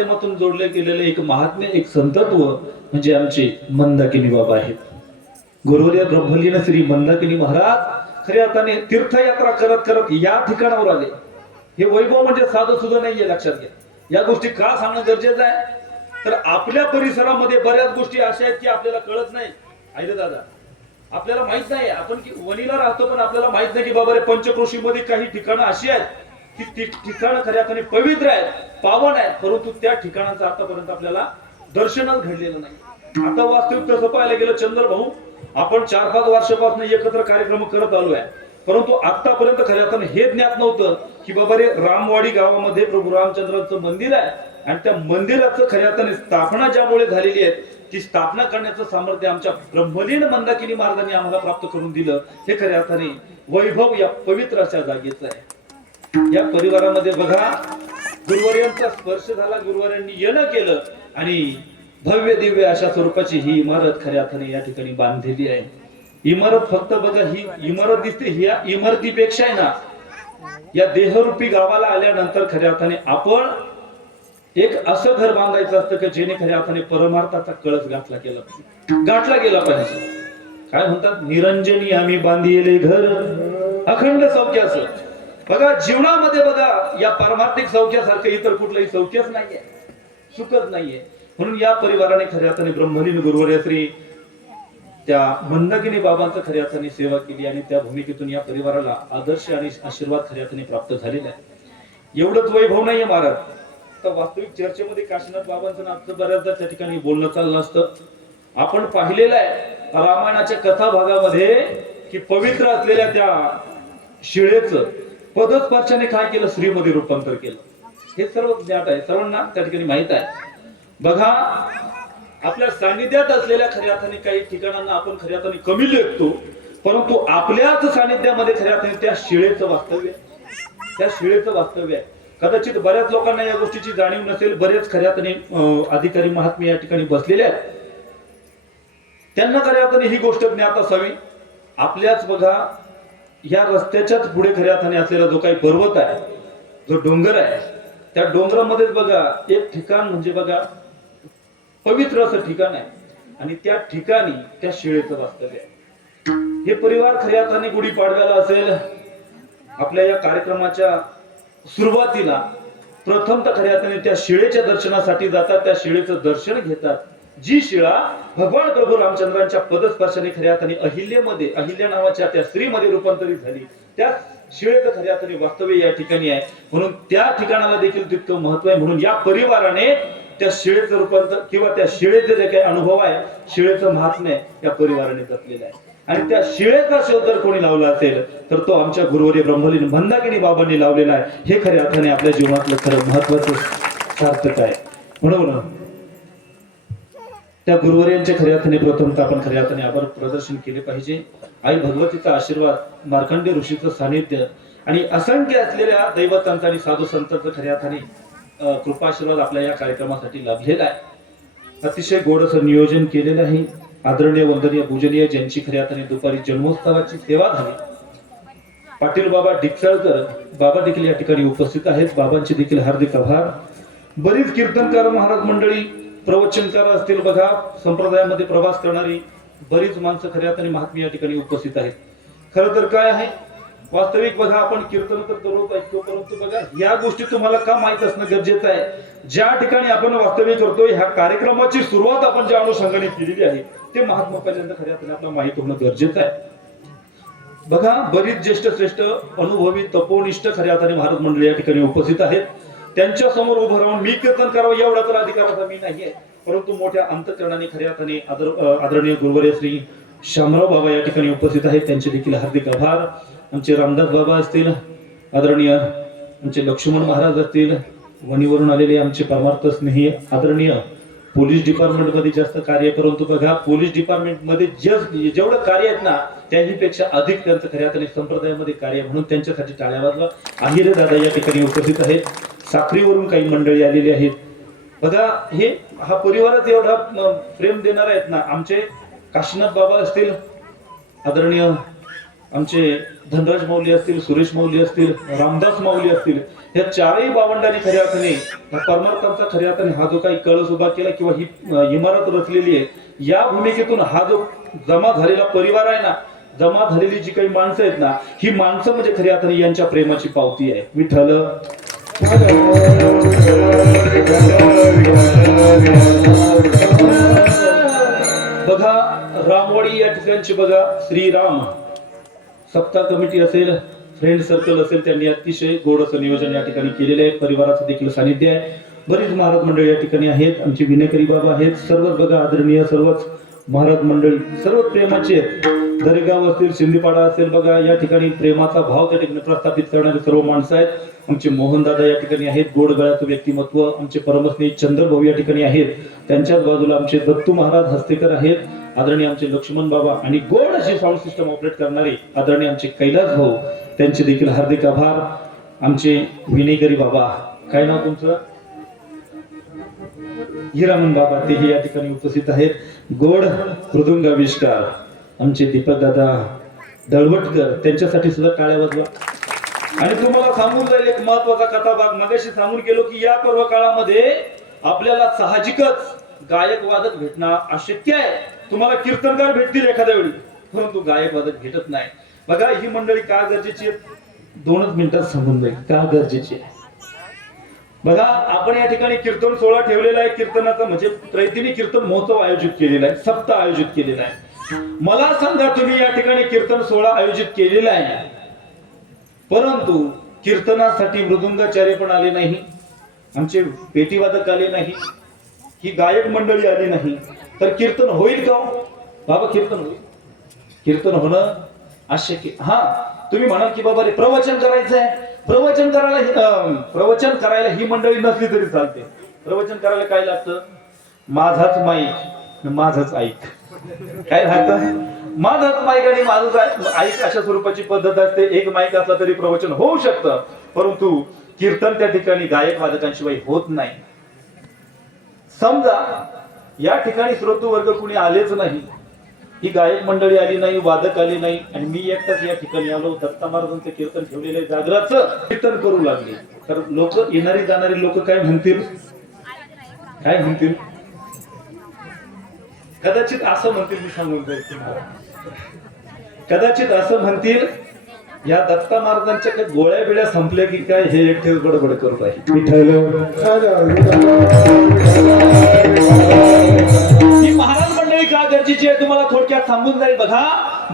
माध्यमातून जोडले गेलेले एक महात्म्य, एक संतत्व म्हणजे आमचे मंदाकिनी बाबा आहेत. गुरुवर्य ब्रह्मलीन श्री मंदाकिनी महाराज खऱ्या अर्थाने तीर्थयात्रा करत करत या ठिकाणावर आले. हे वैभव म्हणजे साधं सुद्धा नाहीये, लक्षात घ्या. या गोष्टी का सांगणं गरजेचं आहे, तर आपल्या परिसरामध्ये बऱ्याच गोष्टी अशा आहेत की आपल्याला कळत नाही. आईले दादा, आपल्याला माहित नाही, आपण वणीला राहतो पण आपल्याला माहित नाही की बाबा रे पंचक्रोशीमध्ये काही ठिकाणं अशी आहेत की ती ठिकाणं खऱ्या अर्थाने पवित्र आहेत, पावन आहेत, परंतु त्या ठिकाणांचं आतापर्यंत आपल्याला दर्शनच घडलेलं नाही. आता वास्तविक तसं पाहायला गेलं चंद्र भाऊ, आपण 4-5 वर्षापासून एकत्र कार्यक्रम करत आलो आहे, परंतु आतापर्यंत खऱ्या अर्थाने हे ज्ञात नव्हतं की बाबा रे रामवाडी गावामध्ये प्रभू रामचंद्राचं मंदिर आहे आणि त्या मंदिराचं खऱ्या अर्थाने स्थापना ज्यामुळे झालेली आहे ती स्थापना करण्याचं सामर्थ्य आमच्या ब्रह्मलीन मंदाकिनी महाराजांनी आम्हाला प्राप्त करून दिलं. हे खऱ्या अर्थाने वैभव या पवित्र अशा जागेचं आहे. या परिवारामध्ये बघा, गुरुवर्यांचा स्पर्श झाला, गुरुवर्यांनी येणं केलं आणि भव्य दिव्य अशा स्वरूपाची ही इमारत खऱ्या अर्थाने या ठिकाणी बांधलेली आहे. इमारत फक्त बघा, ही इमारत दिसते, ह्या इमारतीपेक्षा आहे ना, या देहरूपी गावाला आल्यानंतर खऱ्या अर्थाने आपण एक असं घर बांधायचं असतं की जेणे खऱ्या अर्थाने परमार्थाचा कळस गाठला गेला पाहिजे. काय म्हणतात, निरंजनी आम्ही बांधिले घर अखंड सौख्याचं. बघा जीवनामध्ये बघा, या पारमार्थिक सौख्यासारखं इतर कुठलंही सौख्यच नाहीये, सुखच नाहीये. म्हणून या परिवाराने खऱ्या अर्थाने ब्रह्मलीन गुरुवर्य श्री त्या मंदाकिनी बाबांचं खऱ्या अर्थाने सेवा केली आणि त्या भूमिकेतून या परिवाराला आदर्श आणि आशीर्वाद खऱ्या अर्थाने प्राप्त झालेला आहे. एवढंच वैभव नाहीये महाराज, तर वास्तविक चर्चेमध्ये काशीनाथ बाबांचं नाव बऱ्याचदा त्या ठिकाणी बोलणं चाललं असतं. आपण पाहिलेलं आहे रामायणाच्या कथा भागामध्ये की पवित्र असलेल्या त्या शिळेचं पदस्पर्शाने काय केलं, श्रीमध्ये रूपांतर केलं. हे सर्व ज्ञात आहे, सर्वांना त्या ठिकाणी माहित आहे. बघा, आपल्या सानिध्यात असलेल्या खऱ्या अर्थाने काही ठिकाणांना आपण खऱ्या अर्थाने कमी लेखतो, परंतु आपल्याच सानिध्यामध्ये खऱ्या अर्थाने त्या शिळेचं वास्तव्य आहे. कदाचित बऱ्याच लोकांना या गोष्टीची जाणीव नसेल. बरेच खऱ्या अर्थाने अधिकारी महात्मे या ठिकाणी बसलेले आहेत, त्यांना खऱ्या अर्थाने ही गोष्ट ज्ञात असावी. आपल्याच बघा, या रस्त्याच्याच पुढे खऱ्या अर्थाने असलेला जो काही पर्वत आहे, जो डोंगर आहे, त्या डोंगरामध्येच बघा एक ठिकाण म्हणजे बघा पवित्र असं ठिकाण आहे आणि त्या ठिकाणी त्या शिळेचं वास्तव्य आहे. हे परिवार खऱ्या अर्थाने गुढीपाडव्याला असेल, आपल्या या कार्यक्रमाच्या सुरुवातीला प्रथम तर खऱ्या अर्थाने त्या शिळेच्या दर्शनासाठी जातात, त्या शिळेचं दर्शन घेतात. जी शिळा भगवान प्रभू रामचंद्रांच्या पदस्पर्शाने खऱ्या अर्थाने अहिल्या नावाच्या त्या स्त्रीमध्ये रूपांतरित झाली, त्या शिळेचं खऱ्या अर्थाने वास्तव्य या ठिकाणी आहे. म्हणून त्या ठिकाणाला देखील तितकं महत्व आहे. म्हणून या परिवाराने त्या शिळेचं रूपांतर किंवा त्या शिळेचे जे काही अनुभव आहे, शिळेचं महात्म्य या परिवाराने जपलेलं आहे. आणि त्या शिळेचा शोध जर कोणी लावला असेल तर तो आमच्या गुरुवर्य ब्रह्मलीन मंदाकिनी बाबांनी लावलेला आहे. हे खऱ्या अर्थाने आपल्या जीवनातलं खरं महत्वाचं सार्थक आहे. म्हणून त्या गुरुवर्यांच्या खऱ्या अर्थाने प्रथमतः आपण खऱ्या अर्थाने आभार प्रदर्शन केले पाहिजे. आई भगवतीचा आशीर्वाद, मार्कंडेय ऋषीचं सानिध्य आणि असंख्य असलेल्या दैवतांचा आणि साधू संतांचं खऱ्या अर्थाने कृपा आशीर्वाद आपल्या या कार्यक्रमासाठी लाभलेला आहे. अतिशय गोड असं नियोजन केलेलं आहे. आदरणीय, वंदनीय, पूजनीय ज्यांची खऱ्या अर्थाने दुपारी जन्मोत्सवाची सेवा झाली, पाटील बाबा डिकसळकर बाबा देखील या ठिकाणी उपस्थित आहेत. बाबांचे देखील हार्दिक आभार. बरीच कीर्तनकार महाराज मंडळी, प्रवचनकार असतील, बघा संप्रदायामध्ये प्रवास करणारी बरीच माणसं खऱ्या अर्थाने महात्मे या ठिकाणी उपस्थित आहेत. खरं तर काय आहे, वास्तविक बघा आपण कीर्तन तर दररोज ऐकतो, परंतु बघा या गोष्टी तुम्हाला का माहित असणं गरजेचं आहे. ज्या ठिकाणी आपण वास्तविक करतोय, ह्या कार्यक्रमाची सुरुवात आपण ज्या अनुषंगाने केलेली आहे ते महात्म्यापर्यंत खऱ्या अर्थाने आपल्याला माहित होणं गरजेचं आहे. बघा बरीच ज्येष्ठ श्रेष्ठ अनुभवी तपोनिष्ठ खऱ्या अर्थाने महाराज मंडळी या ठिकाणी उपस्थित आहेत. त्यांच्या समोर उभं राहून मी कीर्तन करावं एवढा तर अधिकाराचा मी नाहीये, परंतु मोठ्या अंतःकरणाने खऱ्या अर्थाने आदरणीय गुरुवर्य श्री शामराव बाबा या ठिकाणी उपस्थित आहेत. त्यांचे देखील हार्दिक आभार. आमचे रामदास बाबा असतील, आदरणीय आमचे लक्ष्मण महाराज असतील, वणीवरून आलेले आमचे परमार्थ स्नेही आदरणीय पोलीस डिपार्टमेंट मध्ये जास्त कार्य, परंतु बघा पोलीस डिपार्टमेंट मध्ये जेवढं कार्य आहेत ना त्याहीपेक्षा अधिक त्यांचं खऱ्या अर्थाने संप्रदायामध्ये कार्य, म्हणून त्यांच्यासाठी टाळ्या वाजवा. आहिरे दादा या ठिकाणी उपस्थित आहेत. साखरीवरून काही मंडळी आलेली आहेत. बघा हा परिवारच एवढा प्रेम देणार आहेत ना. आमचे काशीनाथ बाबा असतील, आदरणीय आमचे धनराज माऊली असतील, सुरेश माऊली असतील, रामदास माऊली असतील, या चारही भावंडांनी खऱ्या अर्थाने परमार्थांचा खऱ्या अर्थाने हा जो काही कळस उभा केला किंवा ही इमारत रचलेली आहे, या भूमिकेतून हा जो जमा झालेला परिवार आहे ना, जमा झालेली जी काही माणसं आहेत ना, ही माणसं म्हणजे खऱ्या अर्थाने यांच्या प्रेमाची पावती आहे. विठ्ठल बघा, रामवाडी या ठिकाणची बघा, श्रीराम सप्ताह कमिटी असेल, फ्रेंड सर्कल असेल, त्यांनी अतिशय गोड असं नियोजन या ठिकाणी केलेलं आहे. परिवाराचं देखील सानिध्य आहे. बरीच महाराज मंडळी या ठिकाणी आहेत. आमची विनेकरी बाबा आहेत. सर्वच बघा आदरणीय सर्वच महाराज मंडळी, सर्व प्रेमाचे आहेत. दरेगाव असतील, सिंधीपाडा असेल, बघा या ठिकाणी प्रेमाचा भाव त्या ठिकाणी प्रस्थापित करणारे सर्व माणसं आहेत. आमचे मोहनदादा या ठिकाणी आहेत, गोड गळ्याचं व्यक्तिमत्व. आमचे परमस्नेही चंद्रभाऊ या ठिकाणी आहेत. त्यांच्याच बाजूला आमचे दत्तू महाराज हस्तेकर आहेत, आदरणीय आमचे लक्ष्मण बाबा, आणि गोड अशी साऊंड सिस्टम ऑपरेट करणारे आदरणीय आमचे कैलास भाऊ, त्यांचे देखील हार्दिक आभार. आमचे विनेकरी बाबा, काय नाव तुमचं? हिरामन बाबा, तेही या ठिकाणी उपस्थित आहेत. गोड मृदुंगाविष्कार आमचे दीपक दादा दळवटकर, त्यांच्यासाठी सुद्धा टाळ्या वाजवा. आणि तुम्हाला सांगून जाईल एक महत्वाचा कथा भाग. मगाशी सांगून गेलो की या पर्व काळामध्ये आपल्याला साहजिकच गायक वादक भेटणं अशक्य आहे. तुम्हाला कीर्तनकार भेटतील एखाद्या वेळी, परंतु गायक वादक भेटत नाही. बघा, ही मंडळी का गरजेची आहे, 2 मिनिटात सांगून जाईल का गरजेची आहे. बघा, आपण या ठिकाणी कीर्तन सोहळा ठेवलेला आहे. कीर्तनाचा म्हणजे त्रैतिनी कीर्तन महोत्सव आयोजित केलेला आहे, सप्ताह आयोजित केलेला आहे. मला सांगा, तुम्ही या ठिकाणी कीर्तन सोहळा आयोजित केलेला आहे, परंतु कीर्तनासाठी मृदुंगाचार्य पण आले नाही, आमचे पेटीवादक आले नाही, ही गायक मंडळी आली नाही, तर कीर्तन होईल का बाबा? कीर्तन होईल? कीर्तन होणं अशक्य. हा, तुम्ही म्हणाल की बाबा रे प्रवचन करायचं आहे, प्रवचन करायला ही मंडळी नसली तरी चालते. प्रवचन करायला काय लागतं? माझाच माईक, माझाच ऐक. काय राहतं? माझाच माईक आणि माझाच ऐक अशा स्वरूपाची पद्धत असते. एक माईक असला तरी प्रवचन होऊ शकतं, परंतु कीर्तन त्या ठिकाणी गायक वादकांशिवाय होत नाही. समजा या ठिकाणी श्रोतू वर्ग कुणी आलेच नाही, ही गायक मंडळी आली नाही, वादक आले नाही, आणि मी एकटाच या ठिकाणी आलो, दत्ता महाराजांचं कीर्तन ठेवलेलं जागराचं कीर्तन करू लागले, तर लोक, येणारी जाणारी लोक काय म्हणतील? काय म्हणतील? कदाचित असं म्हणतील, मी सांगून जाईल, कदाचित असं म्हणतील, या दत्ता महाराजांच्या काही गोळ्या बिळ्या संपल्या की काय, हे एकटे बडबड करू राहील. ही महाराज मंडळी का गरजेची आहे तुम्हाला थोडक्यात सांगून जाईल. बघा,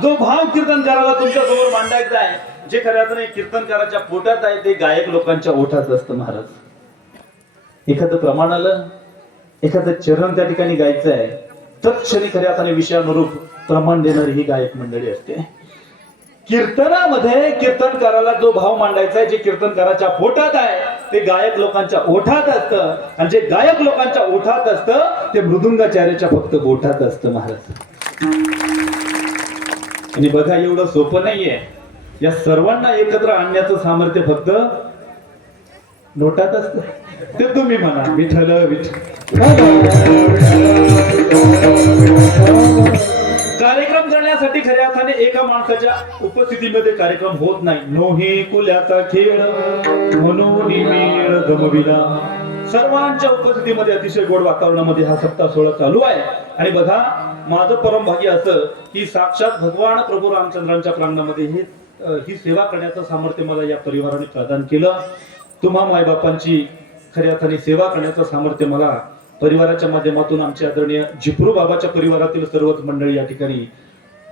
जो भाव कीर्तनकाराला तुमच्या समोर मांडायचा आहे, जे खऱ्या अर्थाने कीर्तनकाराच्या पोटात आहे, ते गायक लोकांच्या ओठात असतं. महाराज, एखादं प्रमाण आलं, एखादं चरण त्या ठिकाणी गायचं आहे, तत्क्षणी खऱ्या अर्थाने विषयानुरूप प्रमाण देणारी ही गायक मंडळी असते. कीर्तनामध्ये कीर्तनकाराला जो भाव मांडायचा आहे, जे कीर्तनकाराच्या पोटात आहे, ते गायक लोकांच्या ओठात असतं, आणि जे गायक लोकांच्या ओठात असतं, ते मृदुंगाचार्याच्या फक्त ओठात असतं. महाराज, आणि बघा, एवढं सोपं नाहीये. या सर्वांना एकत्र आणण्याचं सामर्थ्य फक्त नोटात असतं. ते तुम्ही म्हणा विठ्ठल विठ्ठल. कार्यक्रम करण्यासाठी खऱ्या अर्थाने एका माणसाच्या उपस्थितीमध्ये कार्यक्रम होत नाही. नोहे कुल्याचा खेळ म्हणून मेळ गमविला. सर्वांच्या उपस्थितीमध्ये अतिशय गोड वातावरणामध्ये हा सप्ताह सोहळा चालू आहे. आणि बघा, माझं परम भाग्य असं की साक्षात भगवान प्रभू रामचंद्रांच्या प्रांगणामध्ये ही सेवा करण्याचं सामर्थ्य मला या परिवाराने प्रदान केलं. तुम्हा मायबापांची खऱ्या अर्थाने सेवा करण्याचं सामर्थ्य मला परिवाराच्या माध्यमातून आमचे आदरणीय जिप्रू बाबाच्या परिवारातील सर्वच मंडळी या ठिकाणी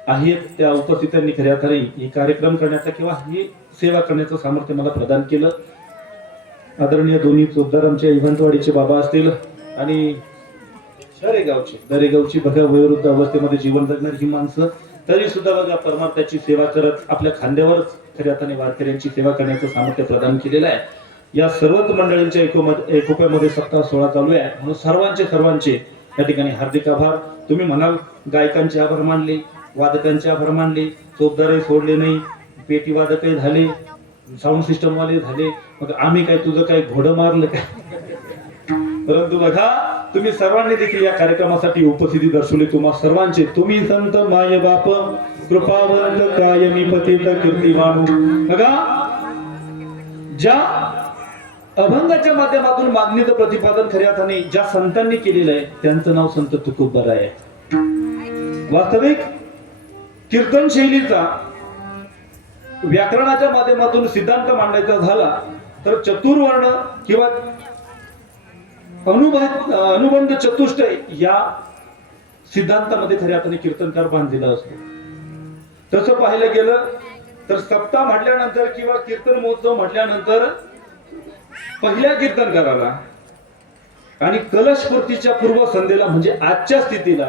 आहेत, त्या उपस्थितांनी खऱ्या अर्थाने हे कार्यक्रम करण्याचा किंवा ही सेवा करण्याचं सामर्थ्य मला प्रदान केलं. आदरणीय दोन्ही चोपदार आमच्या इव्हंतवाडीचे बाबा असतील आणि दरेगावची बघा, वयोवृद्ध अवस्थेमध्ये जीवन जगणारी ही माणसं, तरी सुद्धा बघा परमार्थाची सेवा करत आपल्या खांद्यावरच खऱ्या अर्थाने वारकऱ्यांची सेवा करण्याचं सामर्थ्य प्रदान केलेलं आहे. या सर्वच मंडळींच्या एकोप्यामध्ये सप्ताह सोहळा चालू आहे, म्हणून सर्वांचे या ठिकाणी हार्दिक आभार. तुम्ही म्हणाल गायकांचे आभार मानले, वादकांचे आभार मानले, चोपदारही सोडले नाही, पेटी वादकही झाले, साऊंड सिस्टम वाले झाले, मग आम्ही काय तुझं काय घोडं मारलं काय? परंतु बघा, तुम्ही सर्वांनी देखील या कार्यक्रमासाठी उपस्थिती दर्शवली. तुम्हा सर्वांचे, तुम्ही संत माय बाप कृपावंत कायमी पतित कीर्तिमानू. बघा, ज्या अभंगाच्या माध्यमातून मागणीचं प्रतिपादन खऱ्या अर्थाने ज्या संतांनी केलेलं आहे त्यांचं नाव संत तुकोबराय आहे. वास्तविक कीर्तन शैलीचा व्याकरणाच्या माध्यमातून सिद्धांत मांडायचा झाला तर चतुर्वर्ण किंवा अनुबंध चतुष्टय या सिद्धांतामध्ये खऱ्या अर्थाने कीर्तनकार बांधलेला असतो. तसं पाहायला गेलं तर सप्ताह म्हटल्यानंतर किंवा कीर्तन महोत्सव म्हटल्यानंतर पहिल्या कीर्तनकाराला आणि कलशपूर्तीच्या पूर्व संध्येला म्हणजे आजच्या स्थितीला,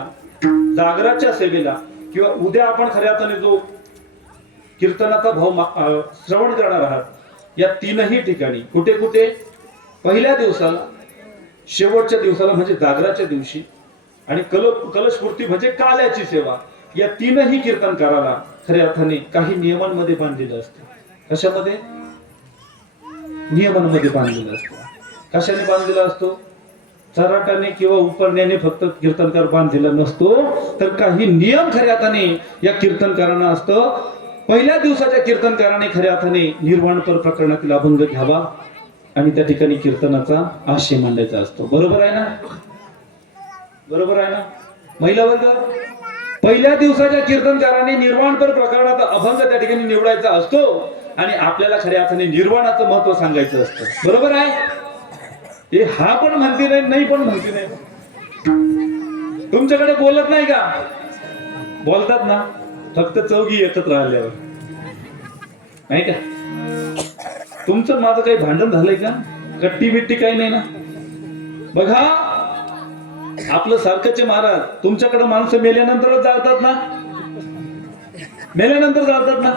जागराच्या सेवेला किंवा उद्या आपण खऱ्या अर्थाने जो कीर्तनाचा भाव श्रवण करणार आहात या तीनही ठिकाणी कुठे कुठे पहिल्या दिवसाला, शेवटच्या दिवसाला म्हणजे जागराच्या दिवशी आणि कलशपूर्ती म्हणजे काल्याची सेवा या तीनही कीर्तनकाराला खऱ्या अर्थाने काही नियमांमध्ये बांधलेलं असतं. कशामध्ये? नियमांमध्ये बांधलेलं असतं. कशाने बांधलेला असतो? चराटाने किंवा उपरण्याने फक्त कीर्तनकार बांधलेला नसतो, तर काही नियम खऱ्या अर्थाने या कीर्तनकारांना असतं. पहिल्या दिवसाच्या कीर्तनकाराने खऱ्या अर्थाने निर्वाणपर प्रकरणातील अभंग घ्यावा आणि त्या ठिकाणी कीर्तनाचा आशय मांडायचा असतो. बरोबर आहे ना? बरोबर आहे ना? महिला वर्ग, पहिल्या दिवसाच्या कीर्तनकाराने निर्वाणपर प्रकरणाचा अभंग त्या ठिकाणी निवडायचा असतो आणि आपल्याला खऱ्या अर्थाने निर्वाणाचं महत्व सांगायचं असतं. बरोबर आहे? हे हा पण म्हणते नाही पण म्हणते नाही. तुमच्याकडे बोलत नाही का? बोलतात ना, फक्त चौघी एकत्र राहिल्यावर, नाही का? तुमचं माझं काही भांडण झालंय का? कट्टी बिट्टी काही नाही ना? बघा, आपलं सारखंचे महाराज तुमच्याकडे माणसं मेल्यानंतरच जाळतात ना, मेल्यानंतर जाळतात ना.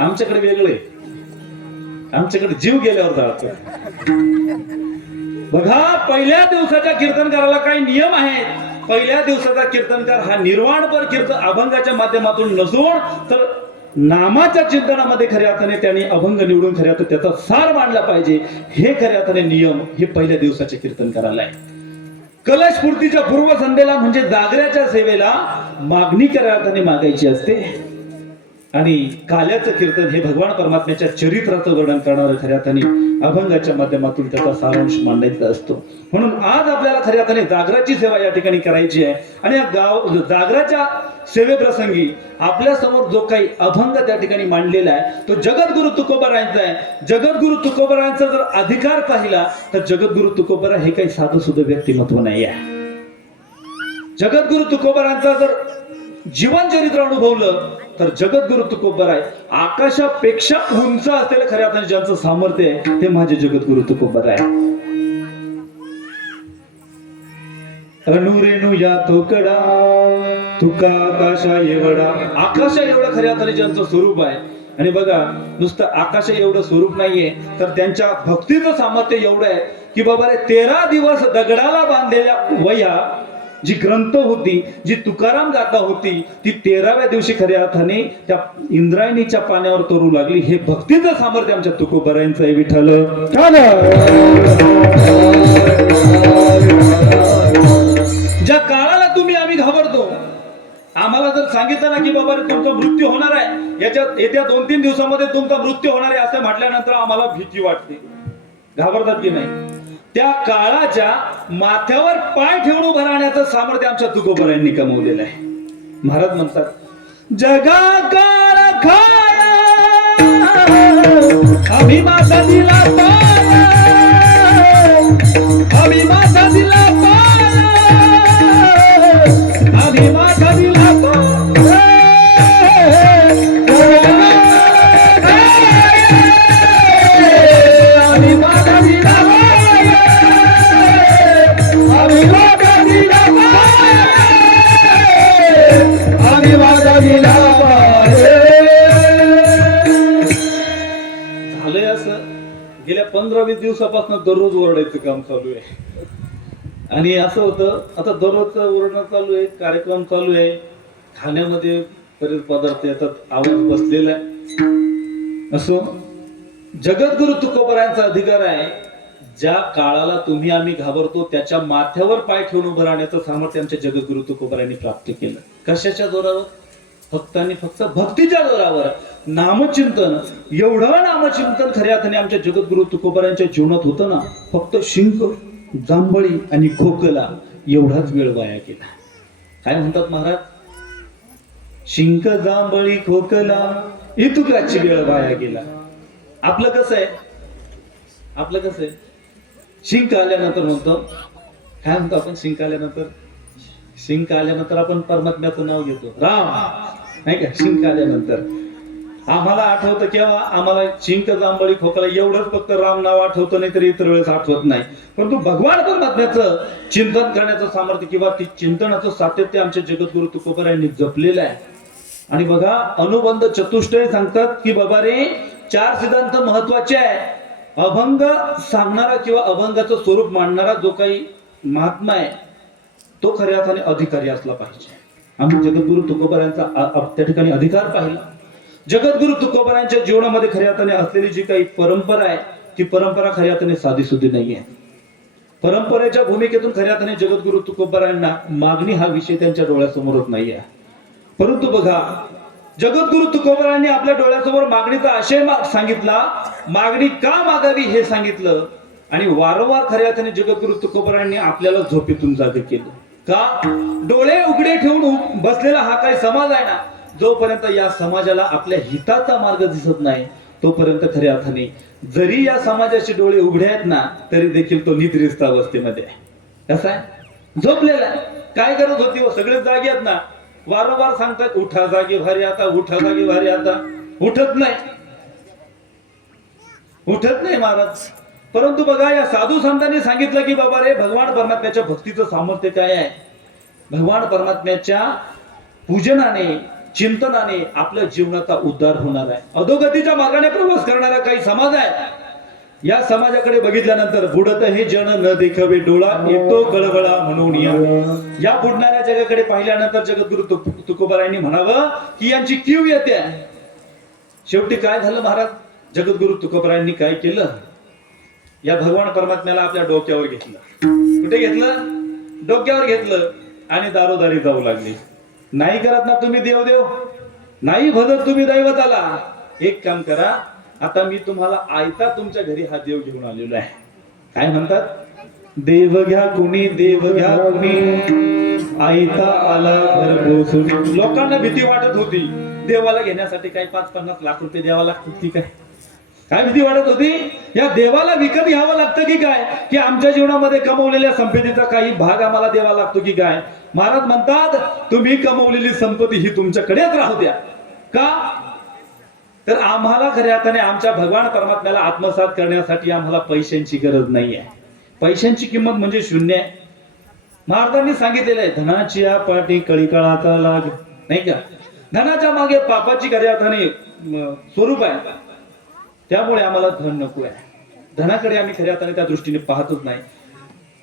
आमच्याकडे वेगळे, आमच्याकडे जीव गेल्यावर जाळतो. बघा, पहिल्या दिवसाच्या कीर्तनकाराला काही नियम आहेत. पहिल्या दिवसाचा कीर्तनकार हा निर्वाणपर कीर्तन अभंगाच्या माध्यमातून नसून तर नामाच्या चिंतनामध्ये खऱ्या अर्थाने त्याने अभंग निवडून खऱ्या अर्थाने त्याचा सार मांडला पाहिजे. हे खऱ्या अर्थाने नियम हे पहिल्या दिवसाच्या कीर्तनकाराला आहे. कलशपूर्तीच्या पूर्व संध्येला म्हणजे जागराच्या सेवेला मागणी खऱ्या अर्थाने मागायची असते आणि काल्याचं कीर्तन हे भगवान परमात्म्याच्या चरित्राचं वर्णन करणारं खऱ्या अर्थाने अभंगाच्या माध्यमातून त्याचा सारांश मांडायचा असतो. म्हणून आज आपल्याला खऱ्या अर्थाने जागराची सेवा या ठिकाणी करायची आहे आणि या जागराच्या सेवेप्रसंगी आपल्या समोर जो काही अभंग त्या ठिकाणी मांडलेला आहे तो जगद्गुरु तुकोबारायांचा आहे. जगद्गुरु तुकोबारायांचा जर अधिकार पाहिला तर जगद्गुरु तुकोबारा हे काही साधं सुद्धा व्यक्तिमत्व नाही आहे. जगद्गुरु तुकोबारायांचा जर जीवन चरित्र अनुभवलं तर जगद्गुरु तुकोबराय आकाशापेक्षा उंच असलेलं खऱ्या अर्थाने ज्यांचं सामर्थ्य आहे ते माझे जगद्गुरु तुकोबराय. रेणू या तोकडा तुका आकाशा एवढा, आकाशा एवढं खऱ्या अर्थाने ज्यांचं स्वरूप आहे. आणि बघा, नुसतं आकाशा एवढं स्वरूप नाहीये तर त्यांच्या भक्तीचं सामर्थ्य एवढं आहे की बाबा रे 13 दिवस दगडाला बांधलेल्या वया जी ग्रंथ होती, जी तुकाराम गाथा होती, ती 13व्या दिवशी खऱ्या अर्थाने त्या इंद्रायणीच्या पाण्यावर तरू लागली. हे भक्तीचं सामर्थ्य आमच्या तुकोबारायांचं आहे. विठ्ठल ज्या काळाला तुम्ही आम्ही घाबरतो, आम्हाला जर सांगितलं ना की बाबा तुमचा मृत्यू होणार आहे, येत्या 2-3 दिवसामध्ये तुमचा मृत्यू होणार आहे असं म्हटल्यानंतर आम्हाला भीती वाटते. घाबरतात की नाही? त्या काळाच्या माथ्यावर पाय ठेवून उभं राहण्याचं सामर्थ्य आमच्या तुकोबारायांनी कमवलेलं आहे. महाराज म्हणतात, जगा काळ खाया आम्ही माता दिला पाया, आम्ही माता दिला पाया, आम्ही माता दिला पाया. झालंय असं गेल्या 15-20 दिवसापासून दररोज ओरडायचं काम चालू आहे. आणि असं होतं, आता दररोजचं ओरडणं चालू आहे, कार्यक्रम चालू आहे, खाण्यामध्ये बरेच पदार्थ येतात, आवाज बसलेला आहे. असो, जगद्गुरु तुकोबारायांचा अधिकार आहे. ज्या काळाला तुम्ही आम्ही घाबरतो त्याच्या माथ्यावर पाय ठेवून उभं राहण्याचं सामर्थ्य आमच्या जगद्गुरु तुकोबारायांनी प्राप्त केलं. कशाच्या जोरावर? फक्त आणि फक्त भक्तीच्या जोरावर. नामचिंतन, एवढं नामचिंतन खऱ्या अर्थाने आमच्या जगद्गुरु तुकोबारायांच्या जीवनात होतं ना, फक्त शिंक, जांभळी आणि खोकला एवढाच वेळ वाया गेला. काय म्हणतात महाराज? शिंक, जांभळी, खोकला इतुकाची वेळ वाया गेला. आपलं कसं आहे? आपलं कसं आहे? शिंक आल्यानंतर म्हणतो, काय म्हणतो आपण? शिंक आल्यानंतर आपण परमात्म्याचं नाव घेतो, राम, नाही का? शिंक आल्यानंतर आम्हाला आठवतं केव्हा? आम्हाला शिंक, जांभळी, खोकला एवढंच फक्त राम नाव आठवतं, नाही तर इतर वेळेस आठवत नाही. परंतु भगवान परमात्म्याचं चिंतन करण्याचं सामर्थ्य किंवा ती चिंतनाचं सातत्य आमच्या जगद्गुरु तुकोबारायांनी जपलेलं आहे. आणि बघा, अनुबंध चतुष्टय सांगतात की बाबा रे, 4 सिद्धांत महत्वाचे आहे. अभंग सांगणारा किंवा अभंगाचं स्वरूप मांडणारा जो काही महात्मा आहे तो खऱ्या अर्थाने अधिकारी असला पाहिजे. आम्ही जगद्गुरु तुकोबारायांचा त्या ठिकाणी अधिकार पाहिला. जगद्गुरु तुकोबारायांच्या जीवनामध्ये खऱ्या अर्थाने असलेली जी काही परंपरा आहे, ती परंपरा खऱ्या अर्थाने साधी सुधी नाहीये. परंपरेच्या भूमिकेतून खऱ्या अर्थाने जगद्गुरु तुकोबारायांना मागणी हा विषय त्यांच्या डोळ्यासमोरच नाहीये. परंतु बघा, जगद्गुरु तुकोबारायांनी आपल्या डोळ्यासमोर मागणीचा आशय सांगितला, मागणी का मागावी हे सांगितलं, आणि वारंवार खऱ्या अर्थाने जगद्गुरु तुकोबारायांनी आपल्याला झोपेतून जागे केलं. का? डोळे उघडे ठेवून बसलेला हा काही समाज आहे ना, जोपर्यंत या समाजाला आपल्या हिताचा मार्ग दिसत नाही तोपर्यंत खऱ्या अर्थाने जरी या समाजाचे डोळे उघडे आहेत ना, तरी देखील तो निद्रिस्त अवस्थेमध्ये आहे. कसा आहे? झोपलेला आहे. काय करत होती? सगळेच जागे आहेत ना, वारंवार सांगतात उठा जागी भारी आता, उठा जागी भारी आता. उठत नाही महाराज. परंतु बघा, या साधू संतांनी सांगितलं की बाबा रे, भगवान परमात्म्याच्या भक्तीचं सामर्थ्य काय आहे? भगवान परमात्म्याच्या पूजनाने, चिंतनाने आपल्या जीवनाचा उद्धार होणार आहे. अधोगतीच्या मार्गाने प्रवास करणारा काही समाज आहे. या समाजाकडे बघितल्यानंतर बुडत हे जन न देखावे डोळा, येतो गळगळा म्हणून या बुडणाऱ्या जगाकडे पाहिल्यानंतर जगद्गुरु तुकोबारायांनी म्हणावं की यांची कीव येते. शेवटी काय झालं महाराज? जगद्गुरु तुकोबारायांनी काय केलं? या भगवान परमात्म्याला आपल्या डोक्यावर घेतलं. कुठे घेतलं? डोक्यावर घेतलं आणि दारोदारी जाऊ लागले. नाही करत ना तुम्ही देवदेव, नाही भजत तुम्ही दैवताला. एक काम करा, आता मी तुम्हाला आयता तुमच्या घरी हा देव घेऊन आलेलो आहे. काय म्हणतात? देव घ्या कुणी, देव घ्या कुणी, आयता आला भरघोस. लोकांना भीती वाटत होती देवाला घेण्यासाठी. काय 5-50 लाख रुपये द्यावा लागतात की काय? काय भीती वाटत होती? या देवाला विकत घ्यावं लागतं की काय? की आमच्या जीवनामध्ये कमवलेल्या संपत्तीचा काही भाग आम्हाला द्यावा लागतो की काय? महाराज म्हणतात, तुम्ही कमवलेली संपत्ती ही तुमच्याकडेच राहू द्या. का? तर आम्हाला खऱ्या अर्थाने आमच्या भगवान परमात्म्याला आत्मसात करण्यासाठी आम्हाला पैशांची गरज नाहीये. पैशांची किंमत म्हणजे शून्य आहे. महाराजांनी सांगितलेलं आहे, धनाची पाठी कळीकाळाचा लाग, नाही का? धनाच्या मागे पापाची खऱ्या अर्थाने स्वरूप आहे. त्यामुळे आम्हाला धन नको आहे. धनाकडे आम्ही खऱ्या अर्थाने त्या दृष्टीने पाहतच नाही.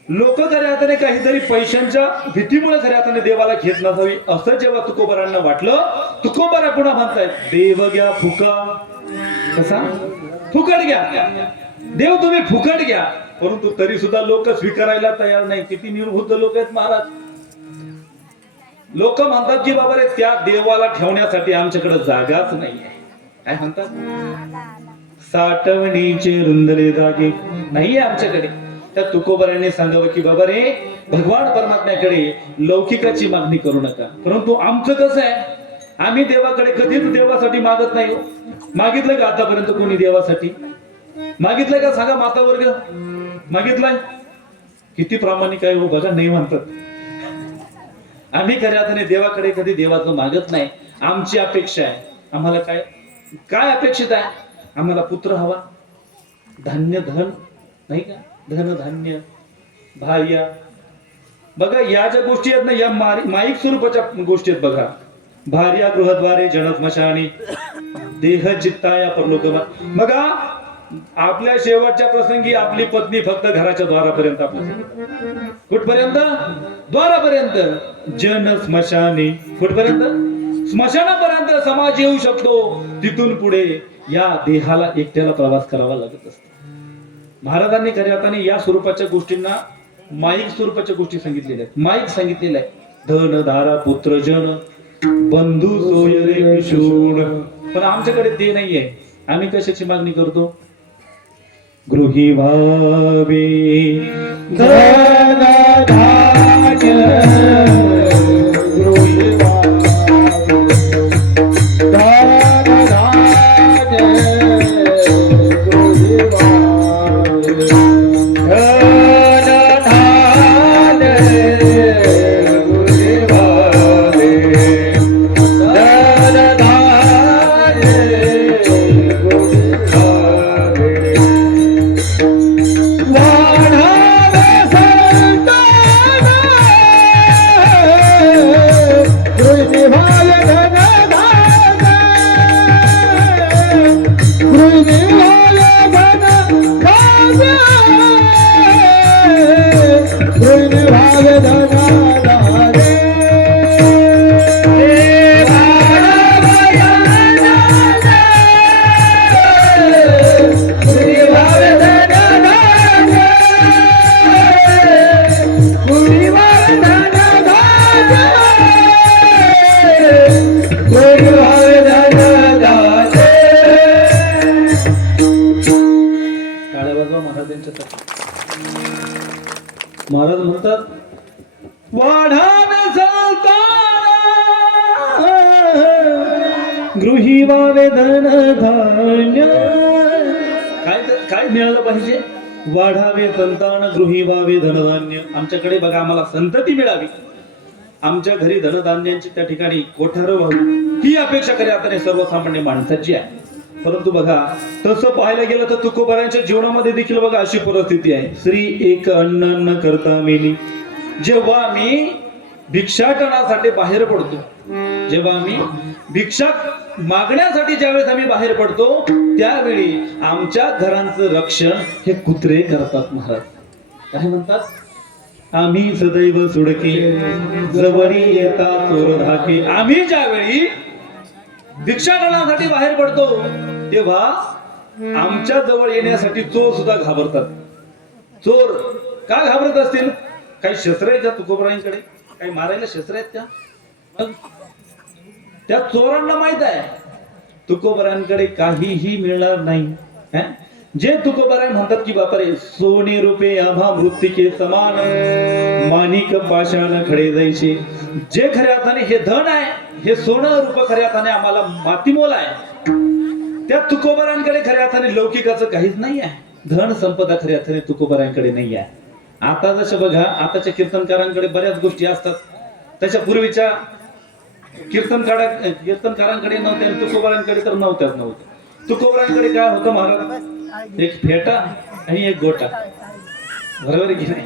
लोक खऱ्या अर्थाने काहीतरी पैशांच्या भीतीमुळे खऱ्या अर्थाने देवाला घेत नसावी असं जेव्हा तुकोबारांना वाटलं, तुकोबारा पुन्हा म्हणतायत, देव घ्या फुका. कसा? फुकट घ्या. देव तुम्ही फुकट घ्या. परंतु तरी सुद्धा लोक स्वीकारायला तयार नाही. किती निर्बुद्ध लोक आहेत महाराज. लोक म्हणतात की बाबा रे, त्या देवाला ठेवण्यासाठी आमच्याकडे जागाच नाहीये. काय म्हणतात? साठवणीचे रुंदले जागे नाहीये आमच्याकडे. त्या तुकोबारांनी सांगावं की बाबा रे, भगवान परमात्म्याकडे लौकिकाची मागणी करू नका. परंतु आमचं कसं आहे, आम्ही देवाकडे कधीच देवासाठी मागत नाही. मागितलं का आतापर्यंत कोणी देवासाठी? मागितलंय का? सांगा माता वर्ग, मागितलंय? किती प्रामाणिक आहे हो बघा. नाही म्हणतात. आम्ही खऱ्या अर्थाने देवाकडे कधी देवाचं मागत नाही. आमची अपेक्षा आहे. आम्हाला काय काय अपेक्षित आहे? आम्हाला पुत्र हवा, धान्य, धन, नाही का? धन धान्य, भार्या. बघा, या ज्या गोष्टी आहेत ना, या माईक स्वरूपाच्या गोष्टी आहेत. बघा, भार्या गृहद्वारे जन स्मशानी, देह चित्ताया परलोकमा. बघा, आपल्या शेवटच्या प्रसंगी आपली पत्नी फक्त घराच्या द्वारापर्यंत. आपल्या कुठपर्यंत? द्वारापर्यंत. जन स्मशानी कुठपर्यंत? स्मशानापर्यंत समाज येऊ शकतो. तिथून पुढे या देहाला एकट्याला प्रवास करावा लागत असतो. महाराजांनी खऱ्या अर्थाने या स्वरूपाच्या गोष्टींना माईक स्वरूपाच्या गोष्टी सांगितलेल्या आहेत. माईक सांगितलेलं आहे, धन धारा पुत्र जन बंधू सोय रे पिशूण. पण आमच्याकडे ते नाहीये. आम्ही कशाची मागणी करतो? गृही व्हावे धन धान्य, गृही व्हावे धन धान्य, गृही व्हावे धन धान्य, गृही व्हावे धन धान्य, गृही व्हावे वाढावे संतान, गृहिणी व्हावे धनधान्य, गृहिणी व्हावे धनधान्य, गृहिणी व्हावे धनधान्य. महाराज म्हणतात वाढावे संतान, गृही व्हावे धन धान्य. काय मिळालं पाहिजे? वाढावे संतान, गृही व्हावे धनधान्य. आमच्याकडे बघा, आम्हाला संतती मिळावी, आमच्या घरी धनधान्यांची त्या ठिकाणी कोठार व्हावी, ही अपेक्षा खऱ्या अर्थाने सर्वसामान्य माणसाची आहे. परंतु बघा, तसं पाहायला गेलं तर तुकोबारांच्या जीवनामध्ये देखील बघा अशी परिस्थिती आहे. श्री एक अन्न न करता मेली. जेव्हा आम्ही भिक्षाटनासाठी बाहेर पडतो, जेव्हा आम्ही भिक्षा मागण्यासाठी ज्यावेळेस आम्ही बाहेर पडतो, त्यावेळी आमच्या घरांचं रक्षण हे कुत्रे करतात. महाराज काय म्हणतात? आम्ही सदैव सुडके, जवळी येता चोर धाके. आम्ही ज्यावेळी भिक्षाटनासाठी बाहेर पडतो, तेव्हा आमच्या जवळ येण्यासाठी चोर सुद्धा घाबरतात. चोर का घाबरत असतील? काही शस्त्र आहेत त्या तुकोबारांकडे? काही मारायला शस्त्र आहेत त्या? त्या चोरांना माहित आहे तुकोबारांकडे काहीही मिळणार नाही. जे तुकोबाराय म्हणतात की बापरे, सोने रुपये आम्हा मृत्तिके समान, माणिक पाषाण खडे जायचे. जे खऱ्या अर्थाने हे धन आहे, हे सोनं रूप खऱ्या अर्थाने आम्हाला मातीमोल आहे, त्या तुकोबारांकडे खऱ्या अर्थाने लौकिकाचं काहीच नाही आहे. धन संपदा खऱ्या अर्थाने तुकोबारांकडे नाही आहे. आता जसं बघा, आताच्या कीर्तनकारांकडे बऱ्याच गोष्टी असतात, त्याच्या पूर्वीच्या कीर्तनकारांकडे नव्हत्या आणि तुकोबारांकडे तर नव्हत्याच नव्हत्या. तुकोबारांकडे काय होतं महाराज? एक फेटा आणि एक गोटा. बरोबर आहे की नाही?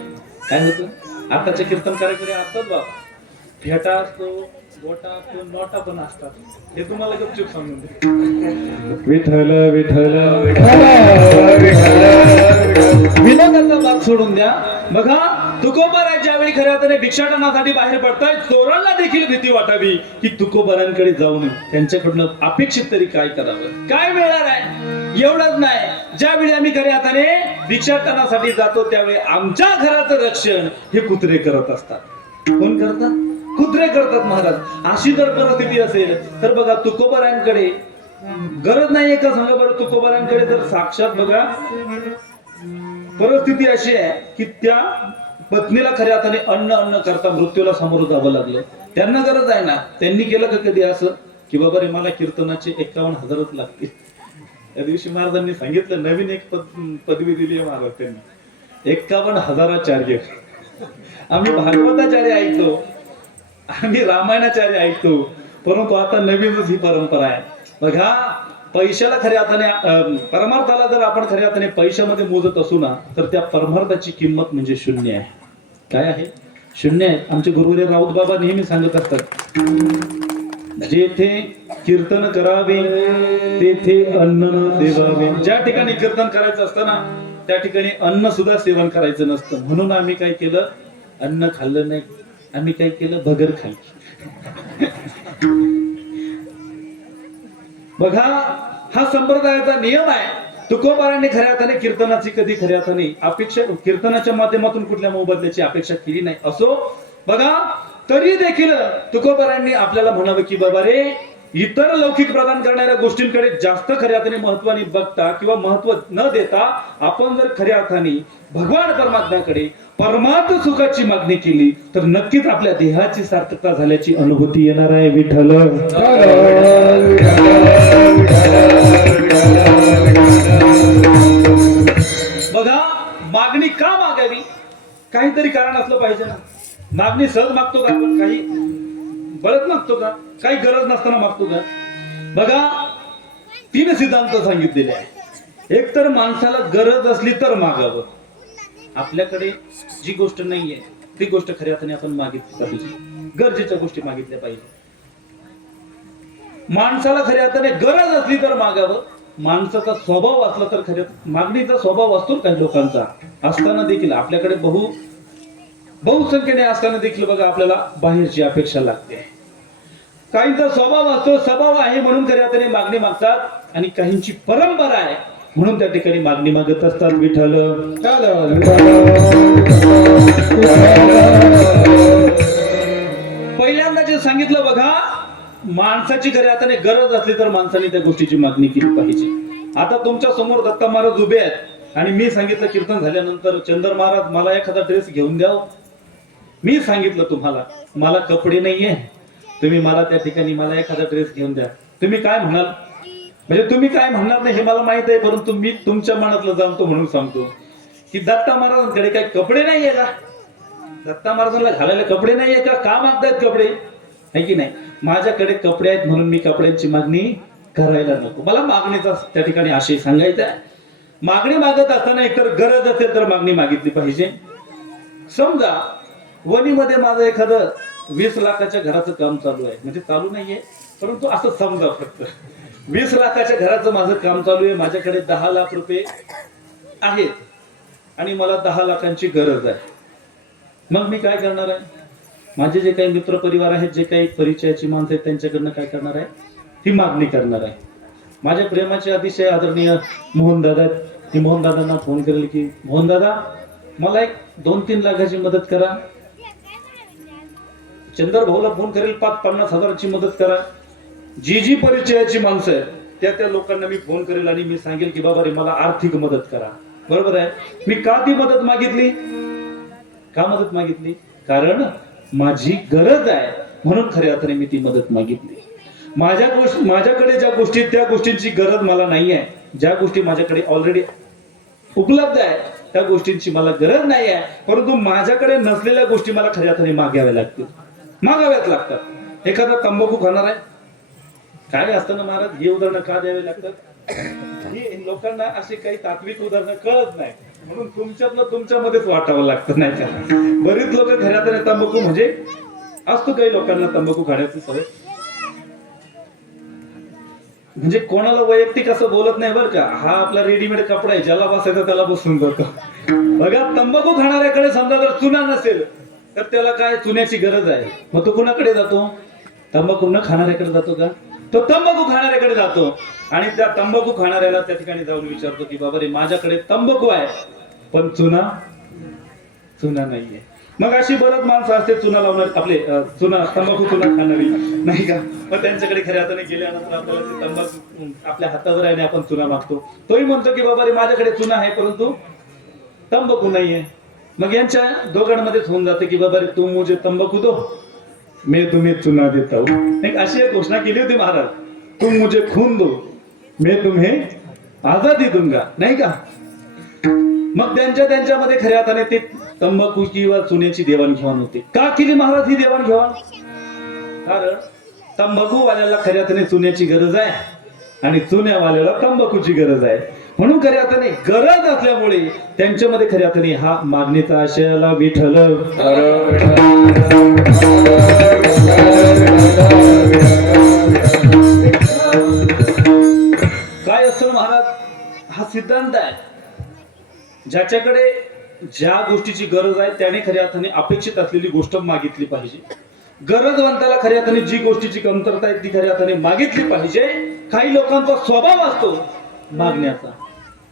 काय होतं? आताच्या कीर्तनकारांकडे असतात बाबा, फेटा असतो, गोटा असतो, नोटा पण असतात. हे तुम्हाला गपचूप सांगून दे. विठ्ठल विठ्ठल विनोदाचा भाग सोडून द्या. बघा, तुकोबाराय ज्यावेळी खऱ्या अर्थाने भिक्षाटनासाठी बाहेर पडतायत, चोरांना देखील भीती वाटावी की तुकोबारांकडे जाऊन त्यांच्याकडनं अपेक्षित तरी काय करावं, काय मिळणार आहे. एवढंच नाही, ज्यावेळी आम्ही खऱ्या अर्थाने भिक्षाटनासाठी जातो, त्यावेळी आमच्या घराचं रक्षण हे कुत्रे करत असतात. कोण करतात? कुत्रे करतात. महाराज, अशी जर परिस्थिती असेल तर बघा, तुकोबारांकडे गरज नाहीये का? सांगा बरं. तुकोबारांकडे जर साक्षात बघा परिस्थिती अशी आहे की त्या पत्नीला खऱ्या अर्थाने अन्न करता मृत्यूला सामोरं जावं लागलं. त्यांना गरज आहे ना? त्यांनी केलं का कधी असं की बाबा रे, मला कीर्तनाचे 51,000च लागतील? त्या दिवशी महाराजांनी सांगितलं, नवीन एक पदवी दिली आहे महाराज त्यांनी, 51,000आचार्य. आम्ही भागवताचार्य ऐकतो, आम्ही रामायणाचार्य ऐकतो, परंतु आता नवीनच ही परंपरा आहे. बघा, पैशाला खऱ्या अर्थाने, परमार्थाला जर आपण खऱ्या अर्थाने पैशामध्ये मोजत असू ना, तर त्या परमार्थाची किंमत म्हणजे शून्य आहे. काय आहे? शून्य आहे. आमचे गुरुवर्य राऊत बाबा नेहमी सांगत असतात, जेथे कीर्तन करावे तेथे अन्न न सेवावे. ज्या ठिकाणी कीर्तन करायचं असतं ना, त्या ठिकाणी अन्न सुद्धा सेवन करायचं नसतं. म्हणून आम्ही काय केलं? अन्न खाल्लं नाही, आम्ही काय केलं? भगर खाल्ली. बघा, हा संप्रदायाचा नियम आहे. तुकोबारांनी खऱ्या अर्थाने कीर्तनाची कधी खऱ्या अर्थाने अपेक्षा, कीर्तनाच्या माध्यमातून कुठल्या मोबदल्याची अपेक्षा केली नाही. असो, बघा, तरी देखील तुकोबारांनी आपल्याला म्हणावं की बाबा रे, इतर लौकिक प्रदान करणाऱ्या गोष्टींकडे जास्त खऱ्या अर्थाने महत्वाने बघता किंवा महत्व न देता आपण जर खऱ्या अर्थाने भगवान परमात्म्याकडे परमात्म सुखाची मागणी केली तर नक्कीच आपल्या देहाची सार्थकता झाल्याची अनुभूती येणार आहे. विठ्ठल बघा, मागणी का मागावी? काहीतरी कारण असलं पाहिजे ना. मागणी सहज मागतो का आपण? काही बळत मागतो का? काही गरज नसताना मागतो का? बघा, 3 सिद्धांत सांगितलेले आहे. एक तर माणसाला गरज असली तर मागावं. आपल्याकडे जी गोष्ट नाहीये ती गोष्ट खऱ्या अर्थाने आपण मागितली पाहिजे. गरजेच्या गोष्टी मागितल्या पाहिजे. माणसाला खऱ्या अर्थाने गरज असली तर मागावं. माणसाचा स्वभाव असला तर खऱ्या मागणीचा स्वभाव असतो काही लोकांचा. असताना देखील आपल्याकडे बहुसंख्येने असताना देखील बघा आपल्याला बाहेरची अपेक्षा लागते. काहींचा स्वभाव असतो, स्वभाव आहे म्हणून खऱ्या अर्थाने मागणी मागतात, आणि काहींची परंपरा आहे म्हणून त्या ठिकाणी मागणी मागत असतात. विठ्ठल पहिल्यांदा जे सांगितलं बघा, माणसाची खऱ्या अर्थाने गरज असली तर माणसाने त्या गोष्टीची मागणी केली पाहिजे. आता तुमच्या समोर दत्ता महाराज उभे आहेत आणि मी सांगितलं कीर्तन झाल्यानंतर, चंदर महाराज मला एखादा ड्रेस घेऊन द्या. मी सांगितलं तुम्हाला मला कपडे नाहीये, तुम्ही मला त्या ठिकाणी मला एखादा ड्रेस घेऊन द्या. तुम्ही काय म्हणाल? म्हणजे तुम्ही काय म्हणणार नाही हे मला माहित आहे, परंतु मी तुमच्या मनातलं जाणतो म्हणून सांगतो की दत्ता महाराजांकडे काही कपडे नाहीये का? दत्ता महाराजांना घालायला कपडे नाहीये का? का मागतायत कपडे? आहे की नाही? माझ्याकडे कपडे आहेत म्हणून मी कपड्यांची मागणी करायला नको. मला मागणीचा त्या ठिकाणी आशय सांगायचा आहे. मागणी मागत असताना एकतर गरज असेल तर मागणी मागितली पाहिजे. समजा वणीमध्ये माझं एखादं 20 लाखाच्या घराचं काम चालू आहे, म्हणजे चालू नाहीये परंतु असं समजा, फक्त 20 लाखाच्या घराचं माझं काम चालू आहे. माझ्याकडे 10 लाख रुपये आहेत आणि मला 10 लाखांची गरज आहे. मग मी काय करणार आहे? माझे जे काही मित्र परिवार आहेत, जे काही परिचयाची माणसं आहेत, त्यांच्याकडनं काय करणार आहे? ती मागणी करणार आहे. माझ्या प्रेमाचे अतिशय आदरणीय मोहनदादा, ती मोहनदादांना फोन करेल की मोहनदादा मला एक 2-3 लाखाची मदत करा. चंदर भाऊला फोन करेल 5-50 हजाराची मदत करा. जी परिचयाची माणसं आहेत त्या लोकांना मी फोन करेल आणि मी सांगेल की बाबा रे मला आर्थिक मदत करा. बरोबर आहे? मी का ती मदत मागितली? का मदत मागितली? कारण माझी गरज आहे म्हणून खऱ्या अर्थाने मी ती मदत मागितली. माझ्याकडे ज्या गोष्टी, त्या गोष्टींची गरज मला नाही आहे. ज्या गोष्टी माझ्याकडे ऑलरेडी उपलब्ध आहे त्या गोष्टींची मला गरज नाही आहे, परंतु माझ्याकडे नसलेल्या गोष्टी मला खऱ्या अर्थाने मागाव्या लागतील, मागाव्याच लागतात. एखादा तंबाखू खाणार आहे, काय असतं ना महाराज, हे उदाहरण का द्यावे लागतात? हे लोकांना असे काही तात्विक उदाहरणं कळत नाही म्हणून तुमच्यातलं तुमच्यामध्येच वाटावं लागतं, नाही का? बरीच लोक खऱ्या अर्थाने तंबाखू, म्हणजे असतो काही लोकांना तंबाखू खाण्याची सवय, म्हणजे कोणाला वैयक्तिक असं बोलत नाही बरं का. हा आपला रेडीमेड कपडा आहे, ज्याला बसायचं त्याला बसून जातो. बघा, तंबाखू खाणाऱ्याकडे समजा जर चुना नसेल तर त्याला काय चुन्याची गरज आहे, मग तो कुणाकडे जातो? तंबाखू न खाणाऱ्याकडे जातो का? तो तंबाखू खाणाऱ्याकडे जातो आणि त्या तंबाखू खाणाऱ्याला त्या ठिकाणी जाऊन विचारतो की बाबा रे माझ्याकडे तंबाखू आहे पण चुना नाहीये. मग अशी बरंच माणसं असते चुना लावणार, आपले तंबाखू चुना खाणारी, नाही का? मग त्यांच्याकडे खऱ्या अर्थाने गेल्यानंतर आपल्याला ते तंबाखू आपल्या हातावर आहे आणि आपण चुना मागतो. तोही म्हणतो की बाबा रे माझ्याकडे चुना आहे परंतु तंबाखू नाहीये. मग यांच्या दोघांमध्येच होऊन जाते की बाबा रे तू मुझे तंबाखू दो, मैं तुम्हें चुना देता हूं. एक अशी एक घोषणा केली होती महाराज, तुम मुझे खून दो मैं तुम्हें आजादी दूंगा, नाही का? मग त्यांच्यामध्ये खऱ्या अर्थाने ते तंबाखू किंवा चुन्याची देवाणघेवाण होते. का केली महाराज ही देवाणघेवाण? कारण तंबाखूवाल्याला खऱ्या अर्थाने चुन्याची गरज आहे आणि चुन्यावाल्याला तंबाखूची गरज आहे, म्हणून खऱ्या अर्थाने गरज असल्यामुळे त्यांच्यामध्ये खऱ्या अर्थाने हा मागणीचा आशयाला विठ्ठल काय असतं महाराज, हा सिद्धांत आहे. ज्याच्याकडे ज्या गोष्टीची गरज आहे त्याने खऱ्या अर्थाने अपेक्षित असलेली गोष्ट मागितली पाहिजे. गरजवंताला खऱ्या अर्थाने जी गोष्टीची कमतरता आहे ती खऱ्या अर्थाने मागितली पाहिजे. काही लोकांचा स्वभाव असतो मागण्याचा,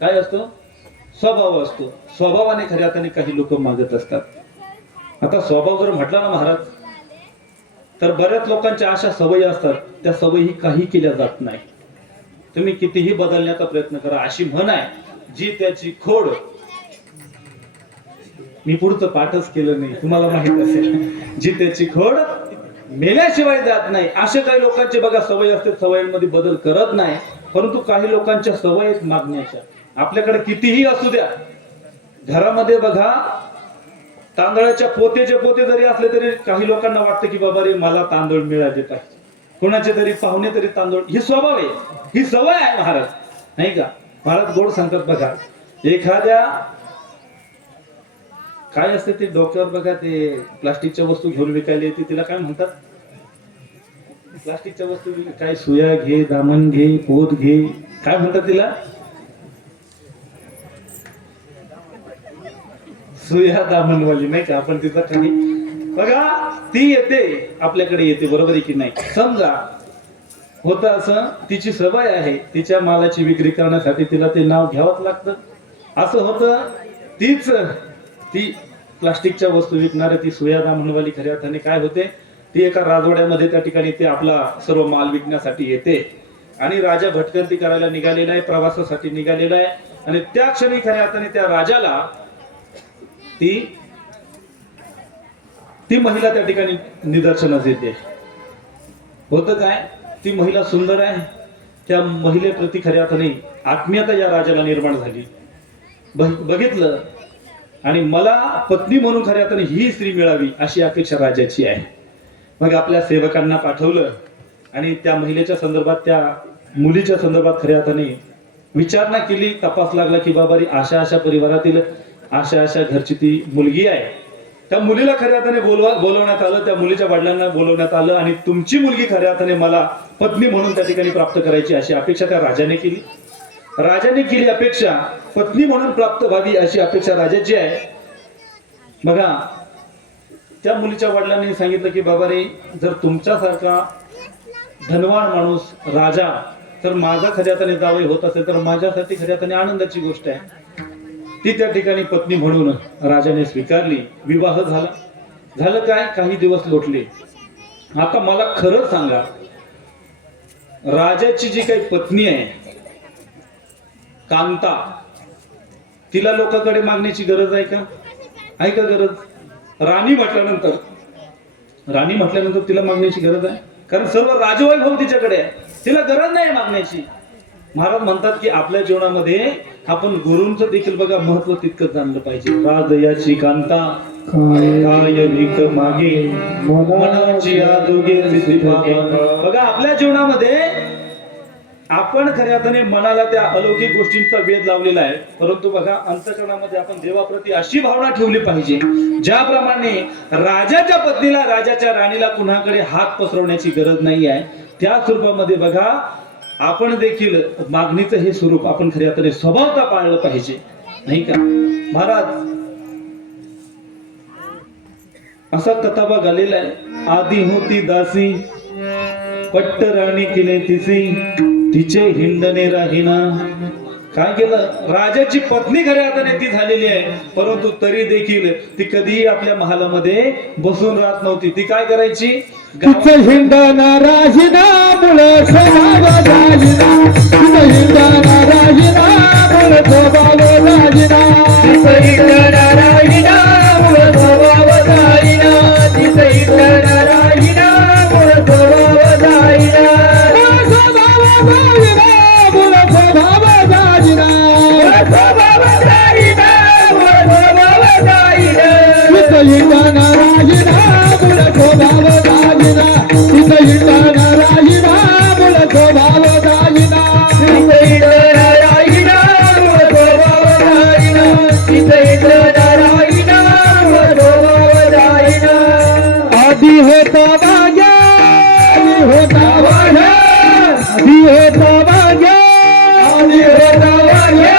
काय असतो? स्वभाव असतो. स्वभावाने खऱ्या अर्थाने काही लोक मागत असतात. आता स्वभाव जर म्हटला ना महाराज तर बऱ्याच लोकांच्या अशा सवयी असतात, त्या सवयी काही केल्या जात नाही. तुम्ही कितीही बदलण्याचा प्रयत्न करा, अशी म्हण आहे, जी त्याची खोड. मी पुढचं पाठच केलं नाही, तुम्हाला माहित असेल, जी त्याची खोड मेल्याशिवाय जात नाही. असे काही लोकांचे बघा सवय असते, सवयींमध्ये बदल करत नाही. परंतु काही लोकांच्या सवय आहेत मागण्याच्या. आपल्याकडे कितीही असू द्या, घरामध्ये बघा तांदळाच्या पोतेचे पोते जरी असले तरी काही लोकांना वाटतं की बाबा रे मला तांदूळ मिळाले पाहिजे, कोणाचे तरी पाहुणे तरी तांदूळ. ही स्वभाव आहे, ही सवय आहे महाराज, नाही का? महाराज गोड सांगतात बघा, एखाद्या काय असते ते डोक्यावर बघा ते प्लास्टिकच्या वस्तू घेऊन विकायला येते, तिला काय म्हणतात? प्लास्टिकच्या वस्तू काय, सुया घे, दामन घे, पोत घे, काय म्हणतात तिला? सुया दामनवाली, नाही का? आपण तिचा काही बघा, ती येते आपल्याकडे येते, बरोबर आहे की नाही? समजा होतं असं, तिची सवय आहे, तिच्या मालाची विक्री करण्यासाठी तिला ते नाव घ्यावंच लागतं. असं होतं, ती प्लास्टिकच्या वस्तू विकणारी ती सुया दामनवाली खऱ्या अर्थाने काय होते, ती एका राजवाड्यामध्ये त्या ठिकाणी ते आपला सर्व माल विकण्यासाठी येते. आणि राजा भटकंती करायला निघालेला आहे, प्रवासासाठी निघालेला आहे. आणि त्या क्षणी खऱ्या अर्थाने त्या राजाला ती महिला त्या ठिकाणी निदर्शनास येते. होतं काय, ती महिला सुंदर आहे, त्या महिलेप्रती खऱ्या अर्थाने आत्मीयता या राजाला निर्माण झाली. बघितलं, आणि मला पत्नी म्हणून खऱ्या अर्थाने ही स्त्री मिळावी अशी अपेक्षा राजाची आहे. मग आपल्या सेवकांना पाठवलं आणि त्या महिलेच्या संदर्भात, त्या मुलीच्या संदर्भात खऱ्या अर्थाने विचारणा केली. तपास लागला की बाबा रे अशा अशा परिवारातील, अशा अशा घरची ती मुलगी आहे. त्या मुलीला खऱ्या अर्थाने बोलवण्यात आलं, त्या मुलीच्या वडिलांना बोलवण्यात आलं, आणि तुमची मुलगी खऱ्या अर्थाने मला पत्नी म्हणून त्या ठिकाणी प्राप्त करायची अशी अपेक्षा त्या राजाने केली. राजाने केली अपेक्षा, पत्नी म्हणून प्राप्त व्हावी अशी अपेक्षा राजाची आहे. बघा, त्या मुलीच्या वडिलांनी सांगितलं की बाबा रे, जर तुमच्यासारखा धनवान माणूस राजा तर माझा खऱ्या अर्थाने जावई होत असेल तर माझ्यासाठी खऱ्या अर्थाने आनंदाची गोष्ट आहे. ती त्या ठिकाणी पत्नी म्हणून राजाने स्वीकारली. विवाह झालं काय, काही दिवस लोटले. आता मला खरं सांगा, राजाची जी काही पत्नी आहे कांता, तिला लोकांकडे मागण्याची गरज आहे का? आहे का गरज? राणी म्हटल्यानंतर तिला मागण्याची गरज आहे, कारण सर्व राजवैभव तिच्याकडे आहे, तिला गरज नाही मागण्याची. महाराज म्हणतात की आपल्या जीवनामध्ये आपण गुरूंचं देखील बघा महत्व तितकंच जाणलं पाहिजे. राजयाची कांता काय भीक मागे, मनाची आदुगे बघा, आपल्या जीवनामध्ये आपण खऱ्या अर्थाने मनाला त्या अलौकिक गोष्टींचा वेध लावलेला आहे. परंतु बघा, अंतःकरणामध्ये आपण देवाप्रती अशी भावना ठेवली पाहिजे, ज्याप्रमाणे राजाच्या पत्नीला, राजाच्या राणीला कुणाकडे हात पसरवण्याची गरज नाही आहे, त्या स्वरूपामध्ये बघा आपण देखील मागणीचं हे स्वरूप आपण खऱ्या अर्थाने स्वभावता पाळलं पाहिजे, नाही का? महाराज असा कथाबा घालेला आहे. आधी होती दासी, पट्ट राणी केले तिसी, तिचे हिंडणे राहिना. काय केलं? राजाची पत्नी खऱ्या अर्थाने ती झालेली आहे, परंतु तरी देखील ती कधीही आपल्या महालामध्ये बसून राहत नव्हती. ती काय करायची? तिचं हिंडणं राहिना, मुळे स्वभाव राहिना. तिचं हिंडणं राहिना, मुळे स्वभाव राहिना. तिचं हिंडणं राहिना, मुळे स्वभाव राहिना. तिचं हिंडणं राहिना, मुळे स्वभाव राहिना. स्वभाव राहिना, मुळे स्वभाव राहिना. स्वभाव राहिना, मुळे स्वभाव राहिना. तिचं हिंडणं राहिना, मुळे स्वभाव राहिना. तिचं हिंडणं राहिना, मुळे स्वभाव राहिना. तिचं हिंडणं राहिना, मुळे स्वभाव राहिना. तिचं हिंडणं राहिना, मुळे स्वभाव राहिना. आधी होता वाग्या, आधी होता वाग्या, आधी होता वाग्या, आधी होता वाग्या.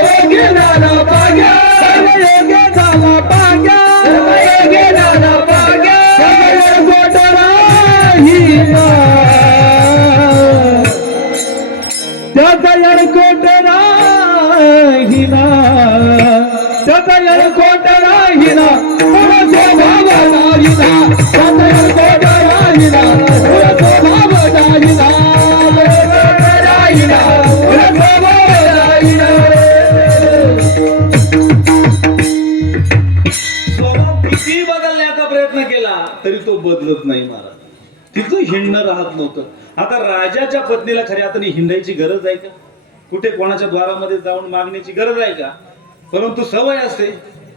योग्य झाला पाग्या, योग्य झाला पाग्या, योग्य झाला पाग्या, योग्य झाला पाग्या. गोटरा हिना, त्याचा कोटरा हिना, त्याचा कोट राहिना मूळ स्वभाव दागिना सातार कोट राहिना मूळ स्वभाव दागिना राहिना मूळ स्वभाव दागिना स्वभाव किती बदलण्याचा प्रयत्न केला तरी तो बदलत नाही महाराज. तिथं हिंडणं राहत नव्हतं. आता राजाच्या पत्नीला खऱ्या अर्थाने हिंडायची गरज आहे का? कुठे कोणाच्या द्वारामध्ये जाऊन मागण्याची गरज आहे का? परंतु सवय असते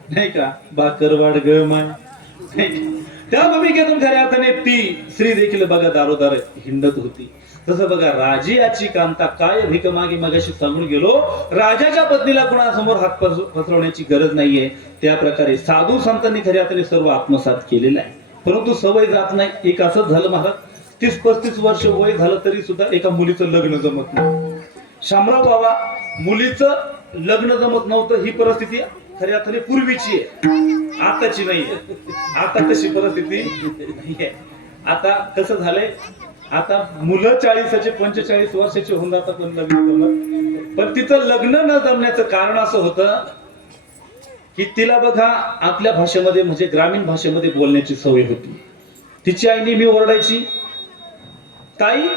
नाही का, भाकरवाड गळमाय नाही का? त्या भूमिकेतून खऱ्या अर्थाने ती स्त्री देखील बघा दारोदार हिंडत होती. तसं बघा राजियाची कांता काय भिक मागे मगाशी सांगून गेलो, राजाच्या पत्नीला कोणासमोर हात पसरवण्याची गरज नाहीये. त्या प्रकारे साधू संतांनी खऱ्या अर्थाने सर्व आत्मसात केलेलं आहे. परंतु सवय जात नाही. एक असंच झालं महाराज, 30-35 वर्ष वय झालं तरी सुद्धा एका मुलीचं लग्न जमत नाही. शामराव बाबा मुलीचं लग्न जमत नव्हतं. ही परिस्थिती खऱ्या अर्थाने पूर्वीची आहे, आताची नाहीये. आता कशी परिस्थिती नाहीये. आता कसं झालंय, आता मुलं 40चे 45 वर्षाचे होऊन जातात पण लग्न जमत. पण तिचं लग्न न जमण्याचं कारण असं होतं की तिला बघा आपल्या भाषेमध्ये म्हणजे ग्रामीण भाषेमध्ये बोलण्याची सवय होती. तिची आई नेहमी ओरडायची, ताई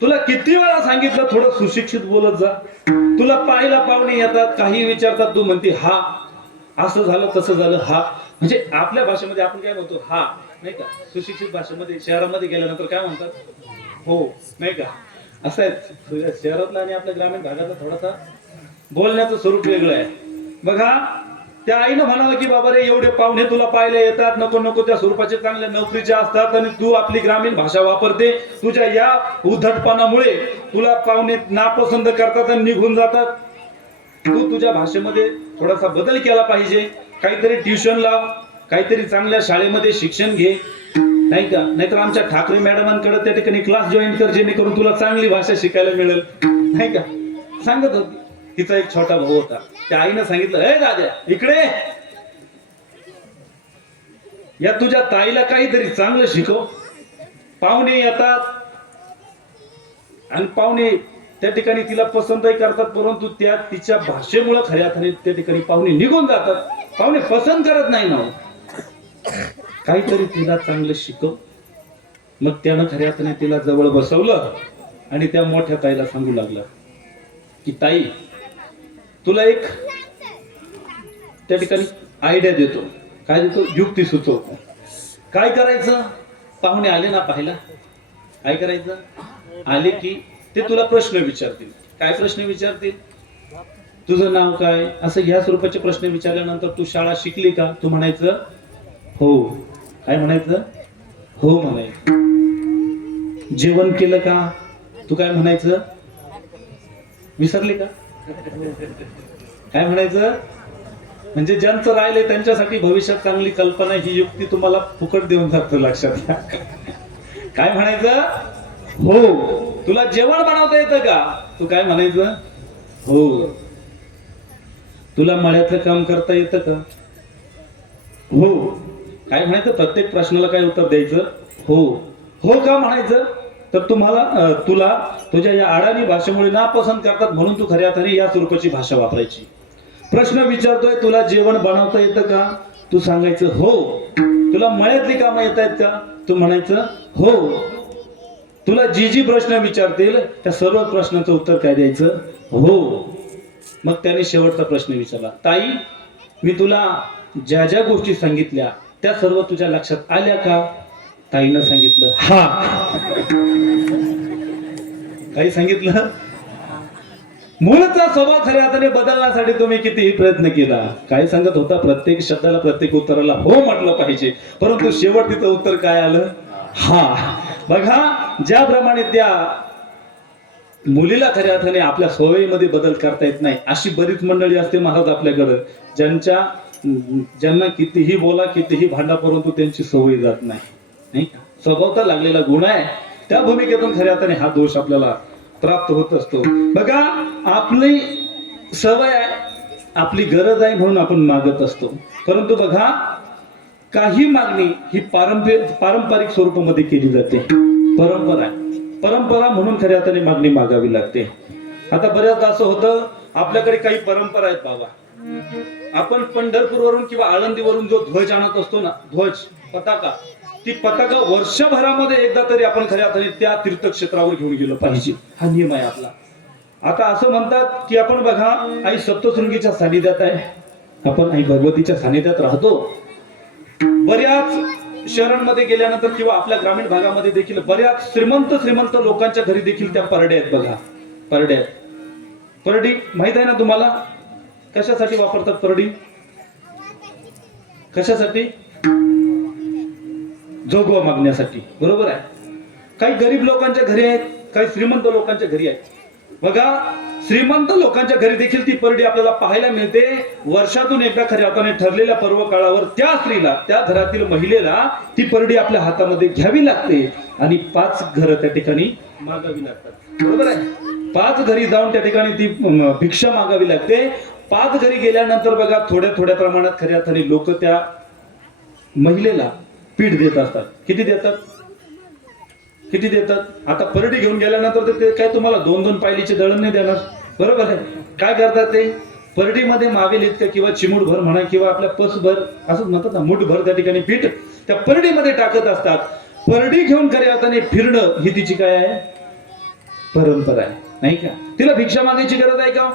तुला किती वेळा सांगितलं थोडं सुशिक्षित बोलत जा. तुला पाहायला पाहुणे येतात, काही विचारतात, तू म्हणते हा, असं झालं तसं झालं हा. म्हणजे आपल्या भाषेमध्ये आपण काय म्हणतो हा नाही का, सुशिक्षित भाषेमध्ये शहरामध्ये गेल्यानंतर काय म्हणतात हो नाही का. असं आहे शहरातला आणि आपल्या ग्रामीण भागातला थोडासा बोलण्याचं स्वरूप वेगळं आहे. बघा त्या आईनं म्हणावं की बाबा रे एवढे पाहुणे तुला पाहायला येतात, नको नको त्या स्वरूपाचे चांगल्या नोकरीचे असतात आणि तू आपली ग्रामीण भाषा वापरते. तुझ्या या उद्धटपणामुळे तुला पाहुणे नापसंत करतात आणि निघून जातात. तू तुझ्या भाषेमध्ये थोडासा बदल केला पाहिजे. काहीतरी ट्युशन लाव, काहीतरी चांगल्या शाळेमध्ये शिक्षण घे नाही का. नाहीतर आमच्या ठाकरे मॅडमांकडे त्या ठिकाणी क्लास जॉईन कर, जेणेकरून तुला चांगली भाषा शिकायला मिळेल नाही का, सांगत होती. तिचा एक छोटा भाऊ होता. त्या आईनं सांगितलं, ए दाद्या इकडे या, तुझ्या ताईला काहीतरी चांगलं शिकव. पाहुणे येतात आणि पाहुणे त्या ठिकाणी तिला पसंतही करतात, परंतु त्या तिच्या भाषेमुळे खऱ्या अर्थाने त्या ठिकाणी पाहुणे निघून जातात. पाहुणे पसंत करत नाही ना. काहीतरी तिला चांगलं शिकव. मग त्यानं खऱ्या अर्थाने तिला जवळ बसवलं आणि त्या मोठ्या ताईला सांगू लागला की ताई तुला एक त्या ठिकाणी आयडिया देतो. काय देतो? युक्ती सुचवतो. काय करायचं, पाहुणे आले ना पाहायला, काय करायचं, आले की ते तुला प्रश्न विचारतील. काय प्रश्न विचारतील? तुझं नाव काय, असं ह्या स्वरूपाचे प्रश्न विचारल्यानंतर तू शाळा शिकली का, तू म्हणायचं हो. काय म्हणायचं? हो म्हणायचं. जेवण केलं का, तू काय म्हणायचं? विसरले का? काय म्हणायचं? म्हणजे ज्यांचं राहिलंय त्यांच्यासाठी भविष्यात चांगली कल्पना ही युक्ती तुम्हाला फुकट देऊन जातं, लक्षात घ्या. काय म्हणायचं? हो. तुला जेवण बनवता येतं का, तू काय म्हणायचं? हो. तुला मळ्यातलं काम करता येतं का? हो. काय म्हणायचं? प्रत्येक प्रश्नाला काय उत्तर द्यायचं? हो. हो का म्हणायचं? तर तुला तुझ्या या अडाणी भाषेमुळे नापसंत करतात म्हणून तू खऱ्या अर्थाने या स्वरूपाची भाषा वापरायची. प्रश्न विचारतोय, तुला जेवण बनवता येतं का, तू सांगायचं हो. तुला मळ्यातली कामं येत आहेत का, तू म्हणायचं हो. तुला जी प्रश्न विचारतील त्या सर्व प्रश्नाचं उत्तर काय द्यायचं? हो. मग त्याने शेवटचा प्रश्न विचारला, ताई मी तुला ज्या ज्या गोष्टी सांगितल्या त्या सर्व तुझ्या लक्षात आल्या का? ताईनं सांगितलं हा. काही सांगितलं? मूळचा स्वभाव खऱ्या अर्थाने बदलण्यासाठी तुम्ही कितीही प्रयत्न केला. काय सांगत होता? प्रत्येक शब्दाला प्रत्येक उत्तराला हो म्हटलं पाहिजे, परंतु शेवट तिचं उत्तर काय आलं? हा. बघा ज्याप्रमाणे त्या मुलीला खऱ्या अर्थाने आपल्या सवयीमध्ये बदल करता येत नाही, अशी बरीच मंडळी असते महाराज आपल्याकडं, ज्यांना कितीही बोला कितीही भांडा परंतु त्यांची सवय जात नाही. स्वभावता लागलेला गुण आहे. त्या भूमिकेतून खऱ्या अर्थाने हा दोष आपल्याला प्राप्त होत असतो. बघा आपली सवय आहे, आपली गरज आहे म्हणून आपण मागत असतो. परंतु बघा काही मागणी ही पारंपरिक स्वरूपामध्ये केली जाते. परंपरा म्हणून खऱ्या अर्थाने मागणी मागावी लागते. आता बऱ्याचदा असं होतं आपल्याकडे काही परंपरा आहेत बाबा, आपण पंढरपूरवरून किंवा आळंदीवरून जो ध्वज आणत असतो ना, ध्वज पताका, ती पताका वर्षभरामध्ये एकदा तरी आपण खऱ्या अर्थाने त्या तीर्थक्षेत्रावर घेऊन गेलो पाहिजे. हा नियम आहे आपला. आता असं म्हणतात की आपण बघा, आई सप्तशृंगीच्या सानिध्यात आहे, आपण आई भगवतीच्या सानिध्यात राहतो. बऱ्याच शहरांमध्ये गेल्यानंतर किंवा आपल्या ग्रामीण भागामध्ये देखील बऱ्याच श्रीमंत लोकांच्या घरी देखील त्या परड्या आहेत. बघा, परड्या आहेत. परडी माहित आहे ना तुम्हाला, कशासाठी वापरतात परडी? कशासाठी? जोगवा मागण्यासाठी, बरोबर आहे. काही गरीब लोकांच्या घरी आहेत, काही श्रीमंत लोकांच्या घरी आहेत. बघा, श्रीमंत लोकांच्या घरी देखील ती परडी आपल्याला पाहायला मिळते. वर्षातून एकदा खऱ्या अर्थाने ठरलेल्या पर्व काळावर त्या स्त्रीला, त्या घरातील महिलेला ती परडी आपल्या हातामध्ये घ्यावी लागते आणि 5 घरं त्या ठिकाणी मागावी लागतात, बरोबर आहे. 5 घरी जाऊन त्या ठिकाणी ती भिक्षा मागावी लागते. 5 घरी गेल्यानंतर बघा, थोड्या प्रमाणात खऱ्या अर्थाने लोक त्या महिलेला पीठ देत असतात. किती देतात? किती देतात? आता परडी घेऊन गेल्यानंतर ते काय तुम्हाला 2-2 पायलीचे दळण नाही देणार, बरोबर आहे. काय करतात ते? परडीमध्ये मावेल इतकं किंवा चिमूटभर म्हणा किंवा आपल्या पसभर, असंच म्हणतात ना, मुठभर त्या ठिकाणी पीठ त्या परडीमध्ये टाकत असतात. परडी घेऊन खऱ्या अर्थाने फिरणं ही तिची काय आहे? परंपरा आहे, नाही का? तिला भिक्षा मागायची गरज आहे का?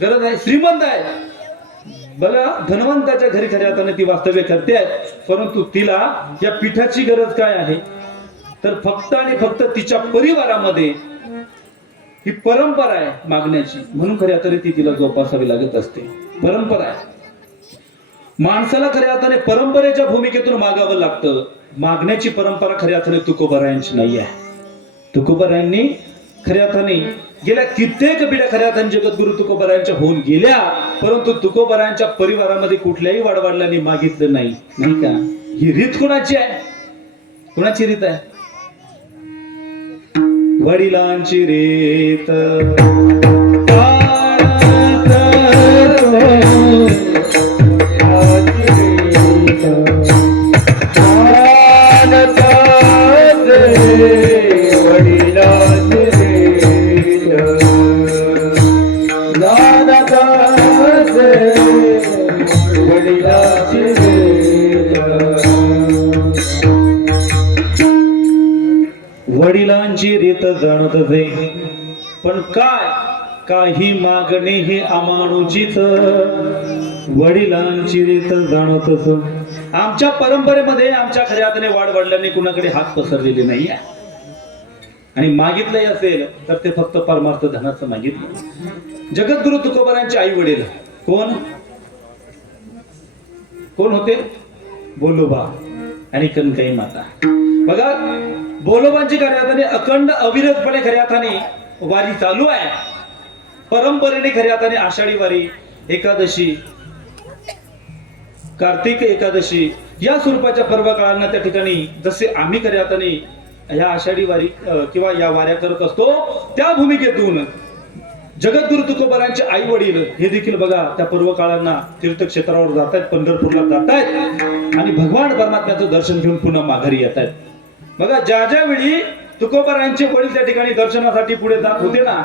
गरज आहे. श्रीमंत आहे बघा, धनवंताच्या घरी खऱ्या अर्थाने ती वास्तव्य करते आहे, परंतु तिला या पीठाची गरज काय आहे? तर फक्त आणि फक्त तिच्या परिवारामध्ये ही परंपरा आहे मागण्याची, म्हणून खऱ्या अर्थाने ती तिला जोपासावी लागत असते. परंपरा आहे. माणसाला खऱ्या अर्थाने परंपरेच्या भूमिकेतून मागावं लागतं. मागण्याची परंपरा खऱ्या अर्थाने तुकोबारायांची नाही आहे. तुकोबारायांनी खऱ्या अर्थाने गेल्या कित्येक पिढ्या खऱ्या अर्थाने जगद्गुरु तुकोबारायांच्या होऊन गेल्या, परंतु तुकोबारायांच्या परिवारामध्ये कुठल्याही वाडवडिलांनी मागितलं नाही, नाही का? ही रीत कोणाची आहे? कोणाची रीत आहे? वडिलांची रीत. वडिलांची रीत जाणत असे, पण काय काही मागणे हे अमानुषीच. वडिलांची रीत जाणत अस. आमच्या परंपरेमध्ये आमच्या खऱ्या अर्थाने वाडवडिलांनी कुणाकडे हात पसरलेले नाही आहे, आणि मागितलंही असेल तर ते फक्त परमार्थ धनाचं मागितलं. जगद्गुरु तुकोबारायांचे आई वडील कोण कोण होते? बोलोबा आणि कनकाई माता. बघा, बोलोबांची खऱ्या अर्थाने अखंड अविरतपणे खऱ्या अर्थाने वारी चालू आहे. परंपरेने खऱ्या अर्थाने आषाढी वारी, एकादशी, कार्तिक एकादशी या स्वरूपाच्या पर्व काळांना त्या ठिकाणी जसे आम्ही खऱ्या अर्थाने या आषाढी वारी किंवा या वाऱ्या करत असतो, त्या भूमिकेतून जगद्गुरु तुकोबारायांचे आई वडील हे देखील बघा त्या पर्व काळांना तीर्थक्षेत्रावर जात आहेत, पंढरपूरला जात आहेत आणि भगवान परमात्म्याचं दर्शन घेऊन पुन्हा माघारी येत आहेत. बघा, ज्या वेळी तुकोबारायांचे वडील त्या ठिकाणी दर्शनासाठी पुढे जात होते ना,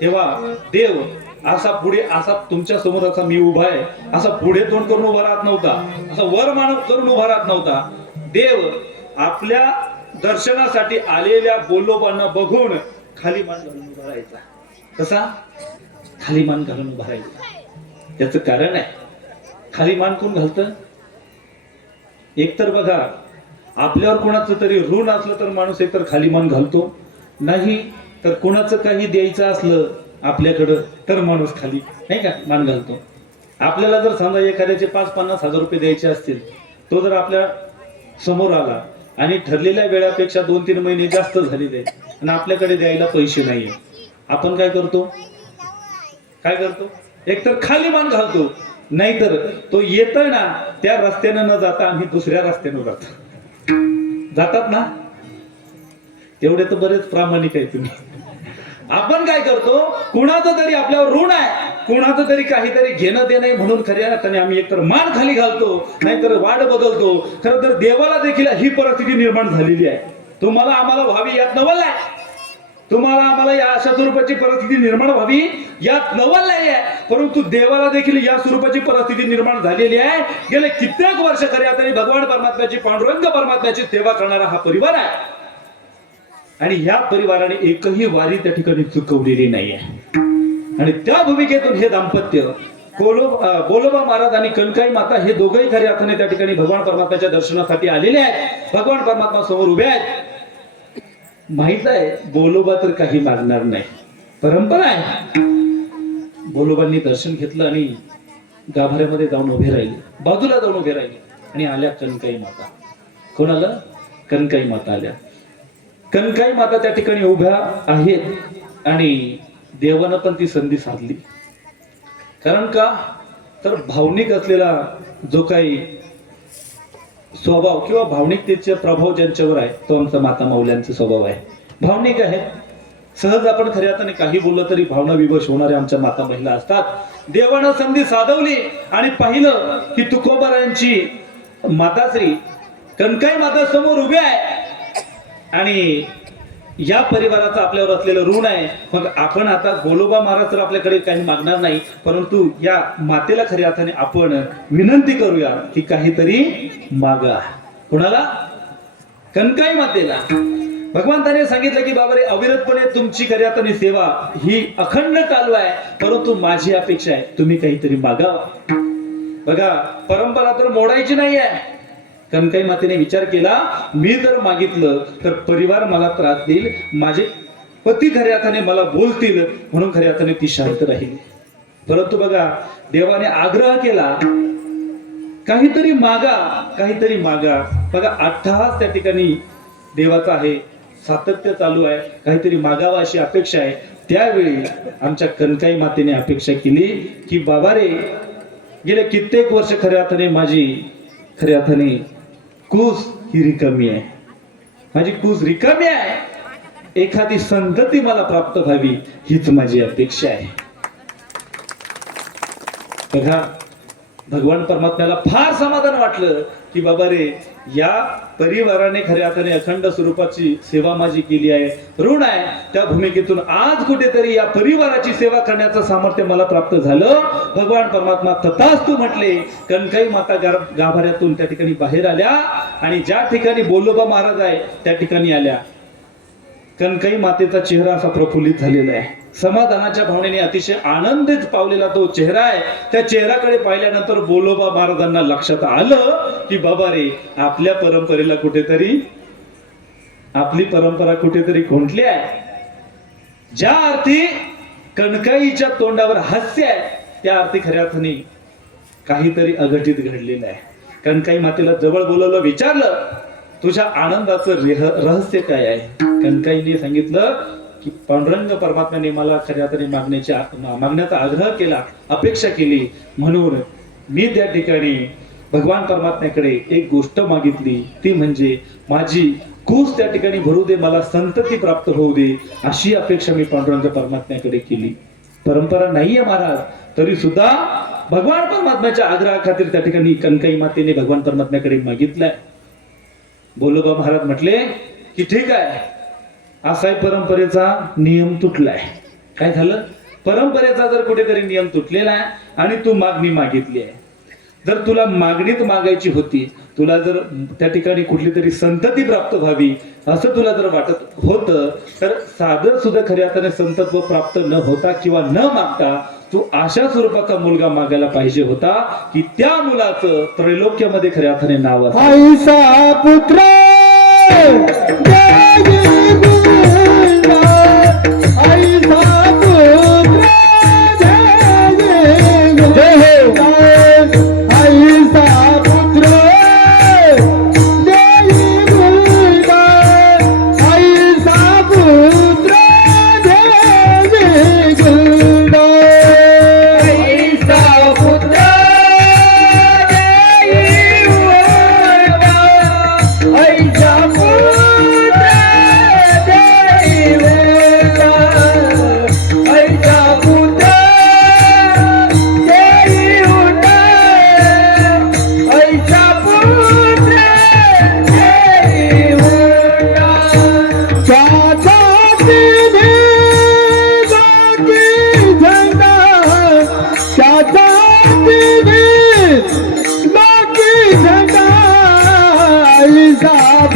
तेव्हा देव असा पुढे, असा तुमच्या समोर असा मी उभा आहे, असा पुढे तोंड करून उभा राहत नव्हता, असा वर मानव करून उभा राहत नव्हता. देव आपल्या दर्शनासाठी आलेल्या बोलोबांना बघून खाली मान घालून उभा राहायचा. कसा? खाली मान घालून उभा राहायचा. त्याचं कारण आहे, खाली मान कोण घालतं? एकतर बघा, आपल्यावर कोणाचं तरी ऋण असलं तर माणूस एकतर खाली मान घालतो, नाही तर कोणाचं काही द्यायचं असलं आपल्याकडं तर माणूस खाली, नाही का, मान घालतो. आपल्याला जर समजा एखाद्याचे 5-50 हजार रुपये द्यायचे असतील, तो जर आपल्या समोर आला आणि ठरलेल्या वेळापेक्षा 2-3 महिने जास्त झालेले आणि आपल्याकडे द्यायला पैसे नाहीये, आपण काय करतो? काय करतो? एकतर खाली मान घालतो, नाहीतर तो येतोय ना त्या रस्त्यानं न जाता आम्ही दुसऱ्या रस्त्यानं जातो. जातात ना, तेवढे तर बरेच प्रामाणिक आहे तुम्ही. आपण काय करतो? कुणाचं तरी आपल्यावर ऋण आहे, कुणाचं तरी काहीतरी घेणं देणं म्हणून खऱ्या अर्थाने आम्ही एकतर मान खाली घालतो, नाहीतर वाट बदलतो. खरं तर देवाला देखील ही परिस्थिती निर्माण झालेली आहे. तुम्हाला आम्हाला व्हावी यात नवल आहे. तुम्हाला आम्हाला या अशा स्वरूपाची परिस्थिती निर्माण व्हावी यात नवल नाही आहे, परंतु देवाला देखील या स्वरूपाची परिस्थिती निर्माण झालेली आहे. गेले कित्येक वर्ष खरे आता भगवान परमात्म्याची, पांडुरंग परमात्म्याची सेवा करणारा हा परिवार आहे आणि ह्या परिवाराने एकही वारी त्या ठिकाणी चुकवलेली नाही आहे. आणि त्या भूमिकेतून हे दाम्पत्य बोलोबा महाराज आणि कणकाई माता हे दोघंही खऱ्या अर्थाने त्या ठिकाणी भगवान परमात्म्याच्या दर्शनासाठी आलेले आहेत. भगवान परमात्मा समोर उभे आहेत. माहित आहे बोलोबा तर काही मागणार नाही, परंपरा आहे. बोलोबांनी दर्शन घेतलं आणि गाभाऱ्यामध्ये जाऊन उभे राहिले, बाजूला जाऊन उभे राहिले आणि आल्या कणकाई माता. कोण आलं? कणकाई माता आल्या. कणकाई माता त्या ठिकाणी उभ्या आहेत आणि देवानं पण ती संधी साधली. कारण का तर भावनिक असलेला जो काही स्वभाव किंवा भावनिकतेचा प्रभाव ज्यांच्यावर आहे तो आमचा माता माऊल्यांचा स्वभाव आहे. भावनिक आहे. सहज आपण खऱ्या अर्थाने काही बोललं तरी भावना विवश होणाऱ्या आमच्या माता महिला असतात. देवानं संधी साधवली आणि पाहिलं की तुकोबारायांची माताश्री कणकाई माता समोर उभी आहे आणि या परिवाराचं आपल्यावर असलेलं ऋण आहे. मग आपण आता बोलोबा महाराज तर आपल्याकडे काही मागणार नाही, परंतु या मातेला खऱ्या अर्थाने आपण विनंती करूया की काहीतरी मागा. कोणाला? कणकाई मातेला. भगवंताने सांगितलं की बाबा रे, अविरतपणे तुमची खऱ्या अर्थाने सेवा ही अखंड चालू आहे, परंतु माझी अपेक्षा आहे तुम्ही काहीतरी मागावा. बघा, परंपरा तर मोडायची नाही आहे. कणकाई मातेने विचार केला, मी जर मागितलं तर परिवार मला त्रास देईल, माझे पती खऱ्या अर्थाने मला बोलतील, म्हणून खऱ्या अर्थाने ती शांत राहील. परंतु बघा, देवाने आग्रह केला काहीतरी मागा, काहीतरी मागा. बघा, अट्टहास त्या ठिकाणी देवाचा आहे, सातत्य चालू आहे, काहीतरी मागावा अशी अपेक्षा आहे. त्यावेळी आमच्या कणकाई मातेने अपेक्षा केली की बाबा रे, गेले कित्येक वर्ष खऱ्या अर्थाने माझी खऱ्या अर्थाने कूस ही रिकामी आहे, माझी कूस रिकामी आहे, एखादी संतती मला प्राप्त व्हावी हीच माझी अपेक्षा आहे. बघा, भगवान परमात्म्याला फार समाधान वाटलं की बाबा रे, या परिवाराने खऱ्या अर्थाने अखंड स्वरूपाची सेवा माझी केली आहे, ऋण आहे. त्या भूमिकेतून आज कुठेतरी या परिवाराची सेवा करण्याचं सामर्थ्य मला प्राप्त झालं. भगवान परमात्मा तथास्तु म्हटले. कणकाई माता गाभाऱ्यातून त्या ठिकाणी बाहेर आल्या आणि ज्या ठिकाणी बोलोबा महाराज आहे त्या ठिकाणी आल्या. कणकाई मातेचा चेहरा असा प्रफुल्लित झालेला आहे, समाधानाच्या भावनेने अतिशय आनंदित पावलेला तो चेहरा आहे. त्या चेहऱ्याकडे पाहिल्यानंतर बोलोबा महाराजांना लक्षात आलं की बाबा रे, आपल्या परंपरेला कुठेतरी, आपली परंपरा कुठेतरी खुंटली आहे. ज्या अर्थी कणकाईच्या तोंडावर हास्य आहे त्या अर्थी खऱ्या अर्थाने काहीतरी अघटित घडलेलं आहे. कणकाई मातेला जवळ बोलवलं, विचारलं तुझ्या आनंदाचं रहस्य काय आहे. कणकाईने सांगितलं की पांडुरंग परमात्म्याने मला खऱ्या अर्थाने मागण्याचा आग्रह केला, अपेक्षा केली, म्हणून मी त्या ठिकाणी भगवान परमात्म्याकडे एक गोष्ट मागितली, ती म्हणजे माझी कूस त्या ठिकाणी भरू दे, मला संतती प्राप्त होऊ दे, अशी अपेक्षा मी पांडुरंग परमात्म्याकडे केली. परंपरा नाहीये महाराज, तरी सुद्धा भगवान परमात्म्याच्या आग्रहाखातीर त्या ठिकाणी कणकाई मातेने भगवान परमात्म्याकडे मागितलंय. बोलोबा महाराज म्हटले की ठीक आहे, असाही परंपरेचा नियम तुटलाय. काय झालं? परंपरेचा जर कुठेतरी नियम तुटलेला आहे आणि तू मागणी मागितली आहे. जर तुला मागणीत मागायची होती, तुला जर त्या ठिकाणी कुठली तरी संतती प्राप्त व्हावी असं तुला जर वाटत होतं, तर साधं सुद्धा खऱ्या अर्थाने संतत्व प्राप्त न होता किंवा न मागता तू अशा स्वरूपाचा मुलगा मागायला पाहिजे होता की त्या मुलाचं त्रैलोक्यामध्ये खऱ्या अर्थाने नाव असेल. ऐसा पुत्र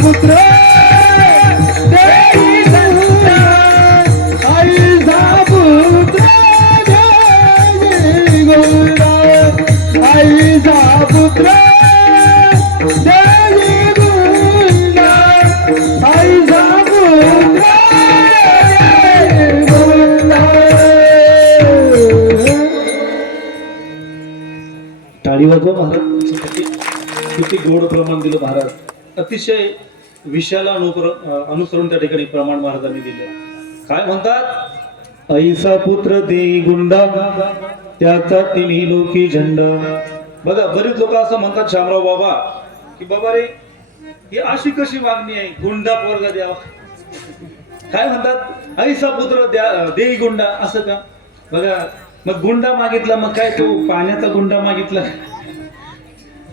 पुत्र देई गुंडा आईचा पुत्र देई गुंडा आईचा पुत्र देई गुंडा आईचा पुत्र देई गुंडा. टाळी वाजवा महाराज. किती गोड प्रमाण दिलं महाराज. अतिशय विषयाला अनुसरून त्या ठिकाणी प्रमाण महाराजांनी दिलं. काय म्हणतात? ऐसा पुत्र देई गुंडा त्याचा तिन्ही लोकी झंडा. बघा बरेच लोक असं म्हणतात शामराव बाबा की बाबा रे ही अशी कशी मागणी आहे, गुंडा पोरगा द्यावा. काय म्हणतात? ऐसा पुत्र देई गुंडा असं का? बघा मग गुंडा मागितला, मग काय तो पाण्याचा गुंडा मागितला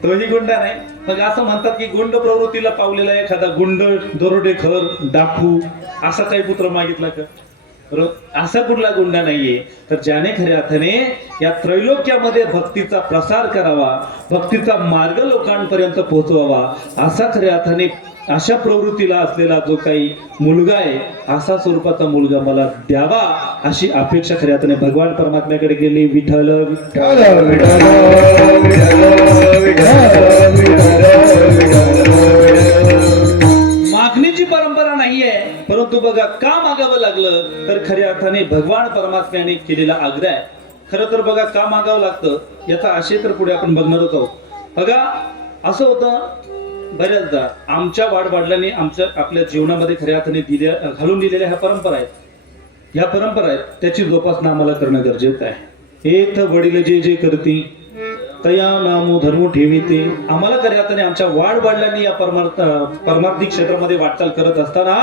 तोही गुंडा नाही. मग असं म्हणतात की गुंड प्रवृत्तीला पावलेला एखादा गुंड, दरोडेखोर, डाकू असा काही पुत्र मागितला का? असा कुठला गुंडा नाहीये. तर ज्याने खऱ्या अर्थाने या त्रैलोक्यामध्ये भक्तीचा प्रसार करावा, भक्तीचा मार्ग लोकांपर्यंत पोहोचवावा, असा खऱ्या अर्थाने अशा प्रवृत्तीला असलेला जो काही मुलगा आहे, असा स्वरूपाचा मुलगा मला द्यावा अशी अपेक्षा खऱ्या अर्थाने भगवान परमात्म्याकडे गेली. विठ्ठल विठ्ठल विठ्ठल विठ्ठल विठ्ठल विठ्ठल. मागणीची परंपरा नाहीये, परंतु बघा का मागावं लागलं तर खऱ्या अर्थाने भगवान परमात्म्याने केलेला आग्रह आहे. खरं तर बघा का मागावं लागतं याचा आशय तर पुढे आपण बघणारच आहोत. बघा असं होतं बऱ्याचदा आमच्या वाडवडिलांनी आपल्या जीवनामध्ये खऱ्या अर्थाने घालून दिलेल्या ह्या परंपरा आहेत. ह्या परंपरा आहेत त्याची जोपासना आम्हाला करणं गरजेचं आहे. एक वडील जे जे करती तया नामो धर्म ठेविते. आम्हाला खऱ्या अर्थाने आमच्या वाडवडिलांनी या परमार्थिक क्षेत्रामध्ये वाटचाल करत असताना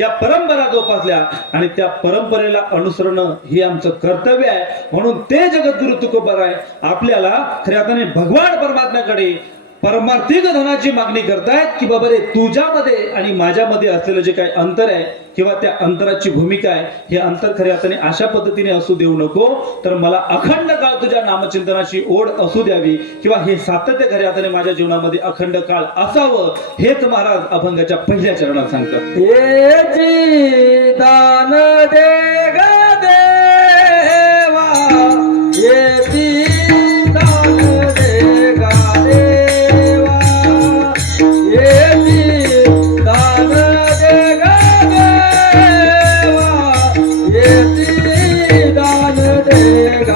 या परंपरा जोपासल्या आणि त्या परंपरेला अनुसरणं हे आमचं कर्तव्य आहे. म्हणून ते जगद्गुरु तुकोबाराय आपल्याला खऱ्या अर्थाने भगवान परमात्म्याकडे परमार्थिक धनाची मागणी करतायत की बाबा रे तुझ्यामध्ये आणि माझ्यामध्ये असलेलं जे काही अंतर आहे किंवा त्या अंतराची भूमिका आहे, हे अंतर खऱ्या अर्थाने अशा पद्धतीने असू देऊ नको, तर मला अखंड काळ तुझ्या नामचिंतनाची ओढ असू द्यावी किंवा हे सातत्य खऱ्या अर्थाने माझ्या जीवनामध्ये अखंड काळ असावं. हेच महाराज अभंगाच्या पहिल्या चरणात सांगतात. येची दान दे ग देवा, येची दान दे ग देवा, येची दान दे ग देवा, येची दान दे ग देवा,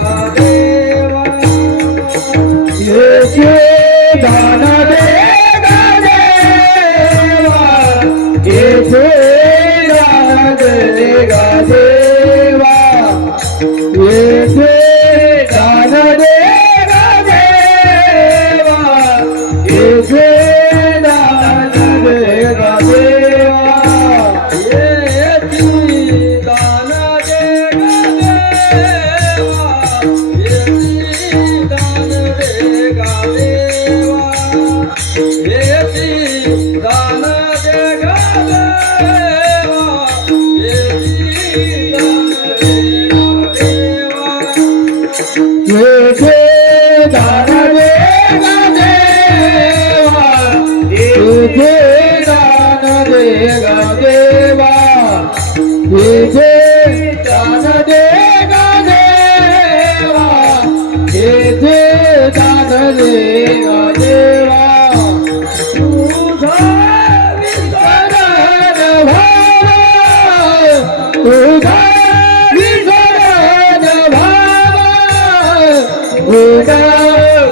येची दान दे ग देवा, येची दान दे ग देवा, येची दान दे ग देवा, येची दान दे ग देवा, येची दान दे ग देवा, येची दान दे ग देवा, येची दान दे ग देवा, येची दान दे ग देवा, येची दान दे ग देवा, येची दान दे ग देवा, येची दान दे ग देवा, येची दान दे ग देवा. तुझा विसरण भावा, तुझा विसरण भावा, तुझा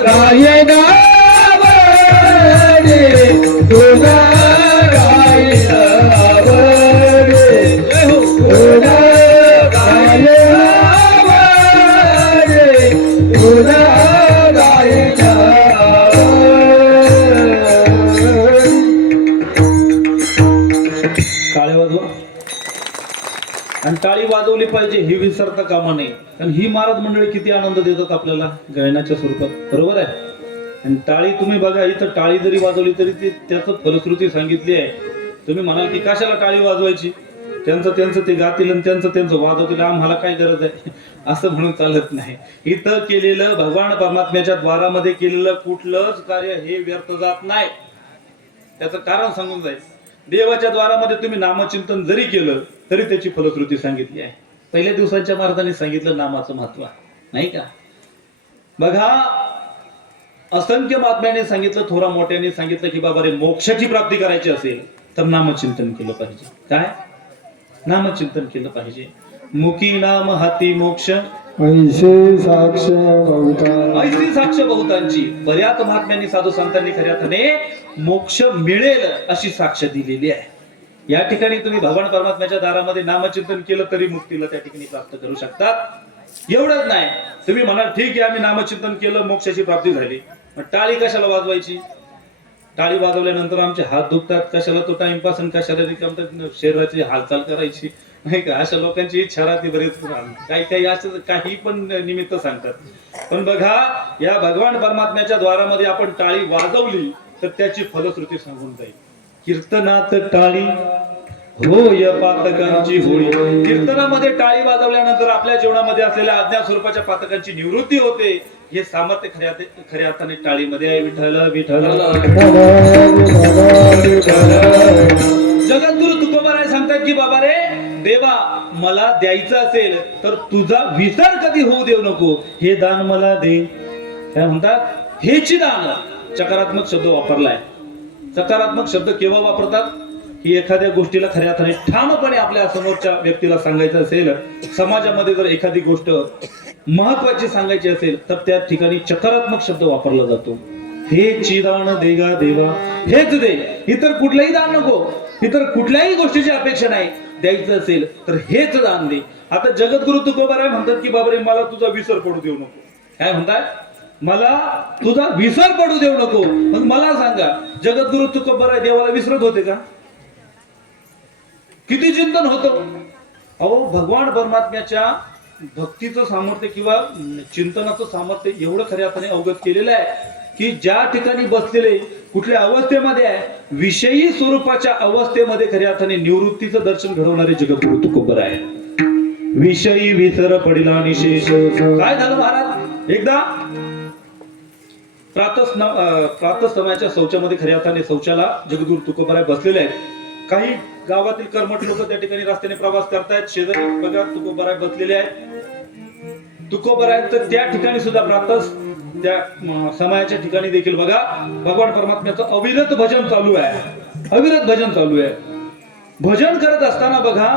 गायना आवडे, तुझा गायना आवडे, तुझा गायना आवडे, तुझा गायना टाळी वाजवा आणि टाळी वाजवली पाहिजे ही विसरता कामा नये. कारण ही महाराज मंडळी किती आनंद देतात आपल्याला गायनाच्या स्वरूपात, बरोबर आहे. आणि टाळी तुम्ही बघा इथं टाळी जरी वाजवली तरी ती त्याचं फलश्रुती सांगितली आहे. तुम्ही म्हणाल की कशाला टाळी वाजवायची, त्यांचं ते गातील आणि त्यांचं वाजवतील, आम्हाला काय गरज आहे असं म्हणून चालत नाही. इथं केलेलं भगवान परमात्म्याच्या द्वारामध्ये केलेलं कुठलंच कार्य हे व्यर्थ जात नाही. त्याचं कारण सांगून जाईल. देवाच्या द्वारामध्ये तुम्ही नामचिंतन जरी केलं तरी त्याची फलश्रुती सांगितली आहे. पहिल्या दिवसांच्या महाराजांनी सांगितलं नामाचं महत्व, नाही का? बघा, असंख्य महात्म्याने सांगितलं, थोरा मोठ्याने सांगितलं की बाबा रे, मोक्षाची प्राप्ती करायची असेल तर नामचिंतन केलं पाहिजे. काय? नामचिंतन केलं पाहिजे. मुखी नाम हाती मोक्ष, ऐसे साक्ष बहुता. ऐसी साक्ष बहुतांची. बऱ्याच महात्म्यांनी, साधू संतांनी खऱ्या अर्थाने मोक्ष मिळेल अशी साक्ष दिलेली आहे. या ठिकाणी तुम्ही भगवान परमात्म्याच्या दारामध्ये नामचिंतन केलं तरी मुक्तीला त्या ठिकाणी प्राप्त करू शकतात. एवढंच नाही, तुम्ही म्हणाल ठीक आहे आम्ही नामचिंतन केलं, मोक्षाची प्राप्ती झाली, मग टाळी कशाला वाजवायची? टाळी वाजवल्यानंतर आमचे हात दुखतात, कशाला तो टाइमपास आणि कशाला रिकामं शरीराची हालचाल करायची, नाही का? अशा लोकांची इच्छा राहते बरेच. काही काही असं काही पण निमित्त सांगतात. पण बघा, या भगवान परमात्म्याच्या द्वारामध्ये आपण टाळी वाजवली तर त्याची फलश्रुती सांगून जाईल. कीर्तनात टाळी होय पातकांची होळी. कीर्तनामध्ये टाळी वाजवल्यानंतर आपल्या जीवनामध्ये असलेल्या अज्ञात स्वरूपाच्या पातकांची निवृत्ती होते. हे सामर्थ्य खऱ्या अर्थाने टाळीमध्ये आहे. विठ्ठल विठ्ठल. जगद्गुरु तुकोबाराय सांगतात की बाबा रे देवा, मला द्यायचं असेल तर तुझा विसर कधी होऊ देऊ नको, हे दान मला दे. काय म्हणतात? हेची दान. सकारात्मक शब्द वापरलाय. सकारात्मक शब्द केव्हा वापरतात? की एखाद्या गोष्टीला खऱ्या अर्थाने ठामपणे आपल्या समोरच्या व्यक्तीला सांगायचं असेल, समाजामध्ये जर एखादी गोष्ट महत्वाची सांगायची असेल तर त्या ठिकाणी सकारात्मक शब्द वापरला जातो. हे दान देगा देवा, हेच दे, इतर कुठलंही दान नको, इतर कुठल्याही गोष्टीची अपेक्षा नाही. द्यायचं असेल तर हेच दान दे. आता जगद्गुरु तुकोबाराय म्हणतात की बाबा रे, मला तुझा विसर पडू देऊ नको. काय म्हणतात? मला तुझा विसर पडू देऊ नको. मग मला सांगा, जगद्गुरु तुकोबाराय देवाला विसरत होते का? किती चिंतन होतं. अहो, भगवान परमात्म्याच्या भक्तीचं सामर्थ्य किंवा चिंतनाचं सामर्थ्य एवढं खऱ्या अर्थाने अवगत केलेलं आहे की ज्या ठिकाणी बसलेले कुठल्या अवस्थेमध्ये आहे, विषयी स्वरूपाच्या अवस्थेमध्ये खऱ्या अर्थाने निवृत्तीचं दर्शन घडवणारे जगद्गुरु तुकोबाराय आहे. विषयी विसर पडिला निशेष. काय झालं महाराज? एकदा प्रातः समयाच्या शौचामध्ये खऱ्या अर्थाने शौचाला जगद्गुरु तुकोबाराय बसलेले आहेत. काही गावातील कर्मठ लोक त्या ठिकाणी रस्त्याने प्रवास करतायत. शेजारी बघा तुकोबाराय बसलेले आहेत. तुकोबाराय तर त्या ठिकाणी सुद्धा प्रातः त्या समयाच्या ठिकाणी देखील बघा भगवान परमात्म्याचं अविरत भजन चालू आहे. अविरत भजन चालू आहे. भजन करत असताना बघा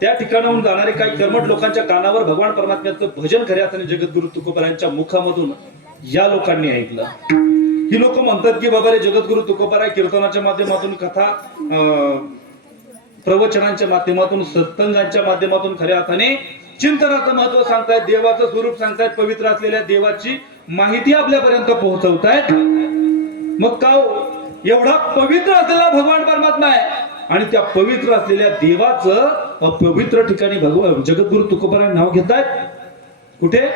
त्या ठिकाणाहून जाणारे काही कर्मठ लोकांच्या कानावर भगवान परमात्म्याचं भजन खऱ्या अर्थाने जगद्गुरु तुकोबारायांच्या मुखामधून या लोकांनी ऐकलं. ही लोक म्हणतात की बाबा रे, जगद्गुरु तुकोबाराय कीर्तनाच्या माध्यमातून, कथा प्रवचनांच्या माध्यमातून, सत्संगांच्या माध्यमातून खऱ्या अर्थाने चिंतनाचं महत्व सांगतायत, देवाचं स्वरूप सांगतायत, पवित्र असलेल्या देवाची माहिती आपल्यापर्यंत पोहोचवतायत. मग का एवढा पवित्र असलेला भगवान परमात्मा आहे आणि त्या पवित्र असलेल्या देवाचं अपवित्र ठिकाणी जगद्गुरु तुकोबाराय नाव घेतायत. कुठे?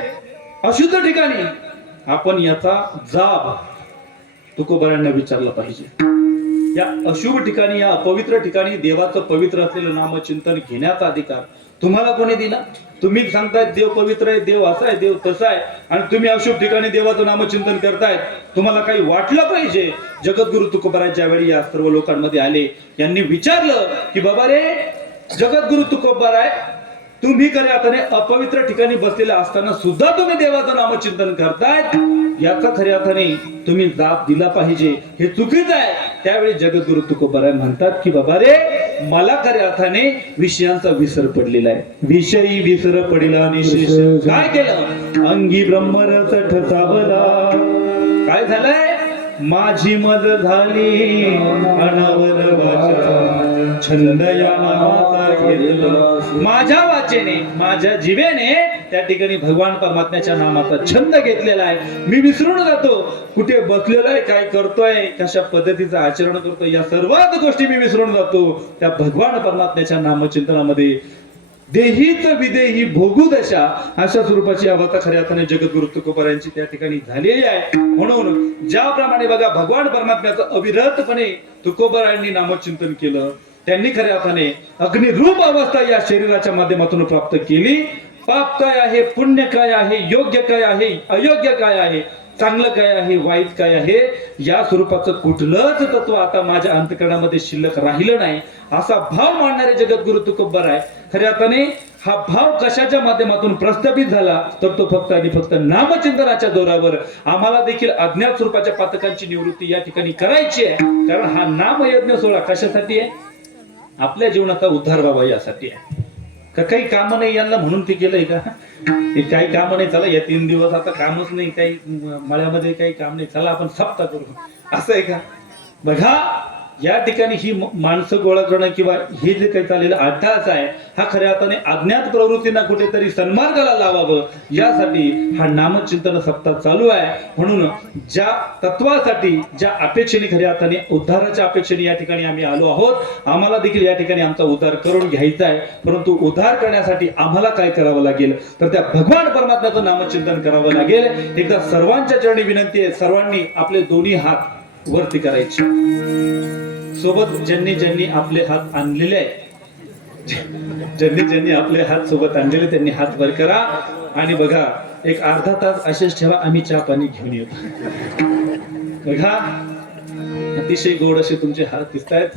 अशुद्ध ठिकाणी. आपण याचा जाब तुकोबारायांना विचारला पाहिजे. या अशुभ ठिकाणी, या अपवित्र ठिकाणी देवाचं पवित्र असलेलं नामचिंतन घेण्याचा अधिकार तुम्हाला कोणी दिला? तुम्ही सांगतायत देव पवित्र आहे, देव असा आहे, देव तसा आहे, आणि तुम्ही अशुभ ठिकाणी देवाचं नामचिंतन करतायत. तुम्हाला काही वाटलं पाहिजे. जगद्गुरु तुकोबाराय ज्यावेळी या सर्व लोकांमध्ये आले, यांनी विचारलं की बाबा रे जगद्गुरु तुकोबाराय, तुम्ही खऱ्या अर्थाने अपवित्र ठिकाणी बसलेले असताना सुद्धा तुम्ही देवाचं नामचिंतन करतायत, याचा खऱ्या अर्थाने तुम्ही जाब दिला पाहिजे. हे चुकीचं आहे. त्यावेळी जगद्गुरु तुकोबाराय म्हणतात की बाबा रे, मला खऱ्या अर्थाने विषयांचा विसर पडलेला आहे. विषयी विसर पडिला निशेष. काय केलं? अंगी ब्रह्मरस ठसावला. काय झालंय? माझी मज झाली अनावर वाचा, छंद या नामाचा घेतला. माझ्या वाचेने, माझ्या जीवेने त्या ठिकाणी भगवान परमात्म्याच्या नामाचा छंद घेतलेला आहे. मी विसरून जातो कुठे बसलेलो आहे, काय करतोय, कशा पद्धतीचं आचरण करतोय, या सर्वच गोष्टी मी विसरून जातो. त्या भगवान परमात्म्याच्या नामचिंतनामध्ये देहीच विदेही भोगू दशा अशा स्वरूपाची अवस्था खऱ्या अर्थाने जगद्गुरु तुकोबारायांची त्या ठिकाणी झालेली आहे. म्हणून ज्याप्रमाणे बघा भगवान परमात्म्याचं अविरतपणे तुकोबारायांनी नामचिंतन केलं, त्यांनी खऱ्या अर्थाने अग्निरूप अवस्था या शरीराच्या माध्यमातून प्राप्त केली. पाप काय आहे, पुण्य काय आहे, योग्य काय आहे, अयोग्य काय आहे, चांगलं काय आहे, वाईट काय आहे, या स्वरूपाचं कुठलंच तत्व आता माझ्या अंतकरणामध्ये शिल्लक राहिलं नाही, असा भाव मांडणारे जगद्गुरु तुकोबर आहे. खऱ्या अर्थाने हा भाव कशाच्या माध्यमातून प्रस्थापित झाला, तर तो फक्त आणि फक्त नामचिंतनाच्या जोरावर. आम्हाला देखील अज्ञात स्वरूपाच्या पातकांची निवृत्ती या ठिकाणी करायची आहे. कारण हा नामयज्ञ सोहळा कशासाठी आहे? आपल्या जीवनाचा उद्धार व्हावा यासाठी आहे. का काही काम नाही यांना म्हणून ते केलंय का? हे काही काम नाही, चला या 3 दिवस आता कामच नाही, काही मळ्यामध्ये काही काम नाही, चला आपण सप्ताह करू, असं आहे का? बघा, या ठिकाणी ही माणसं गोळा करणं किंवा हे जे काही चाललेलं अट्टाहास आहे, हा खऱ्या अर्थाने अज्ञात प्रवृत्तींना कुठेतरी सन्मार्गाला लावावं यासाठी हा नामचिंतन सप्ताह चालू आहे. म्हणून ज्या तत्वासाठी, ज्या अपेक्षेने, खऱ्या अर्थाने उद्धाराच्या अपेक्षेने या ठिकाणी आम्ही आलो आहोत, आम्हाला देखील या ठिकाणी आमचा उद्धार करून घ्यायचा आहे. परंतु उद्धार करण्यासाठी आम्हाला काय करावं लागेल, तर त्या भगवान परमात्म्याचं नामचिंतन करावं लागेल. एकदा सर्वांच्या चरणी विनंती आहे, सर्वांनी आपले दोन्ही हात वरती करायचे. सोबत ज्यांनी ज्यांनी आपले हात आणलेले आहेत, ज्यांनी आपले हात सोबत आणलेले, त्यांनी हात वर करा. आणि बघा, एक अर्धा तास असेच ठेवा, आम्ही चहा पाणी घेऊन येतो. बघा, अतिशय गोड असे तुमचे हात दिसत आहेत.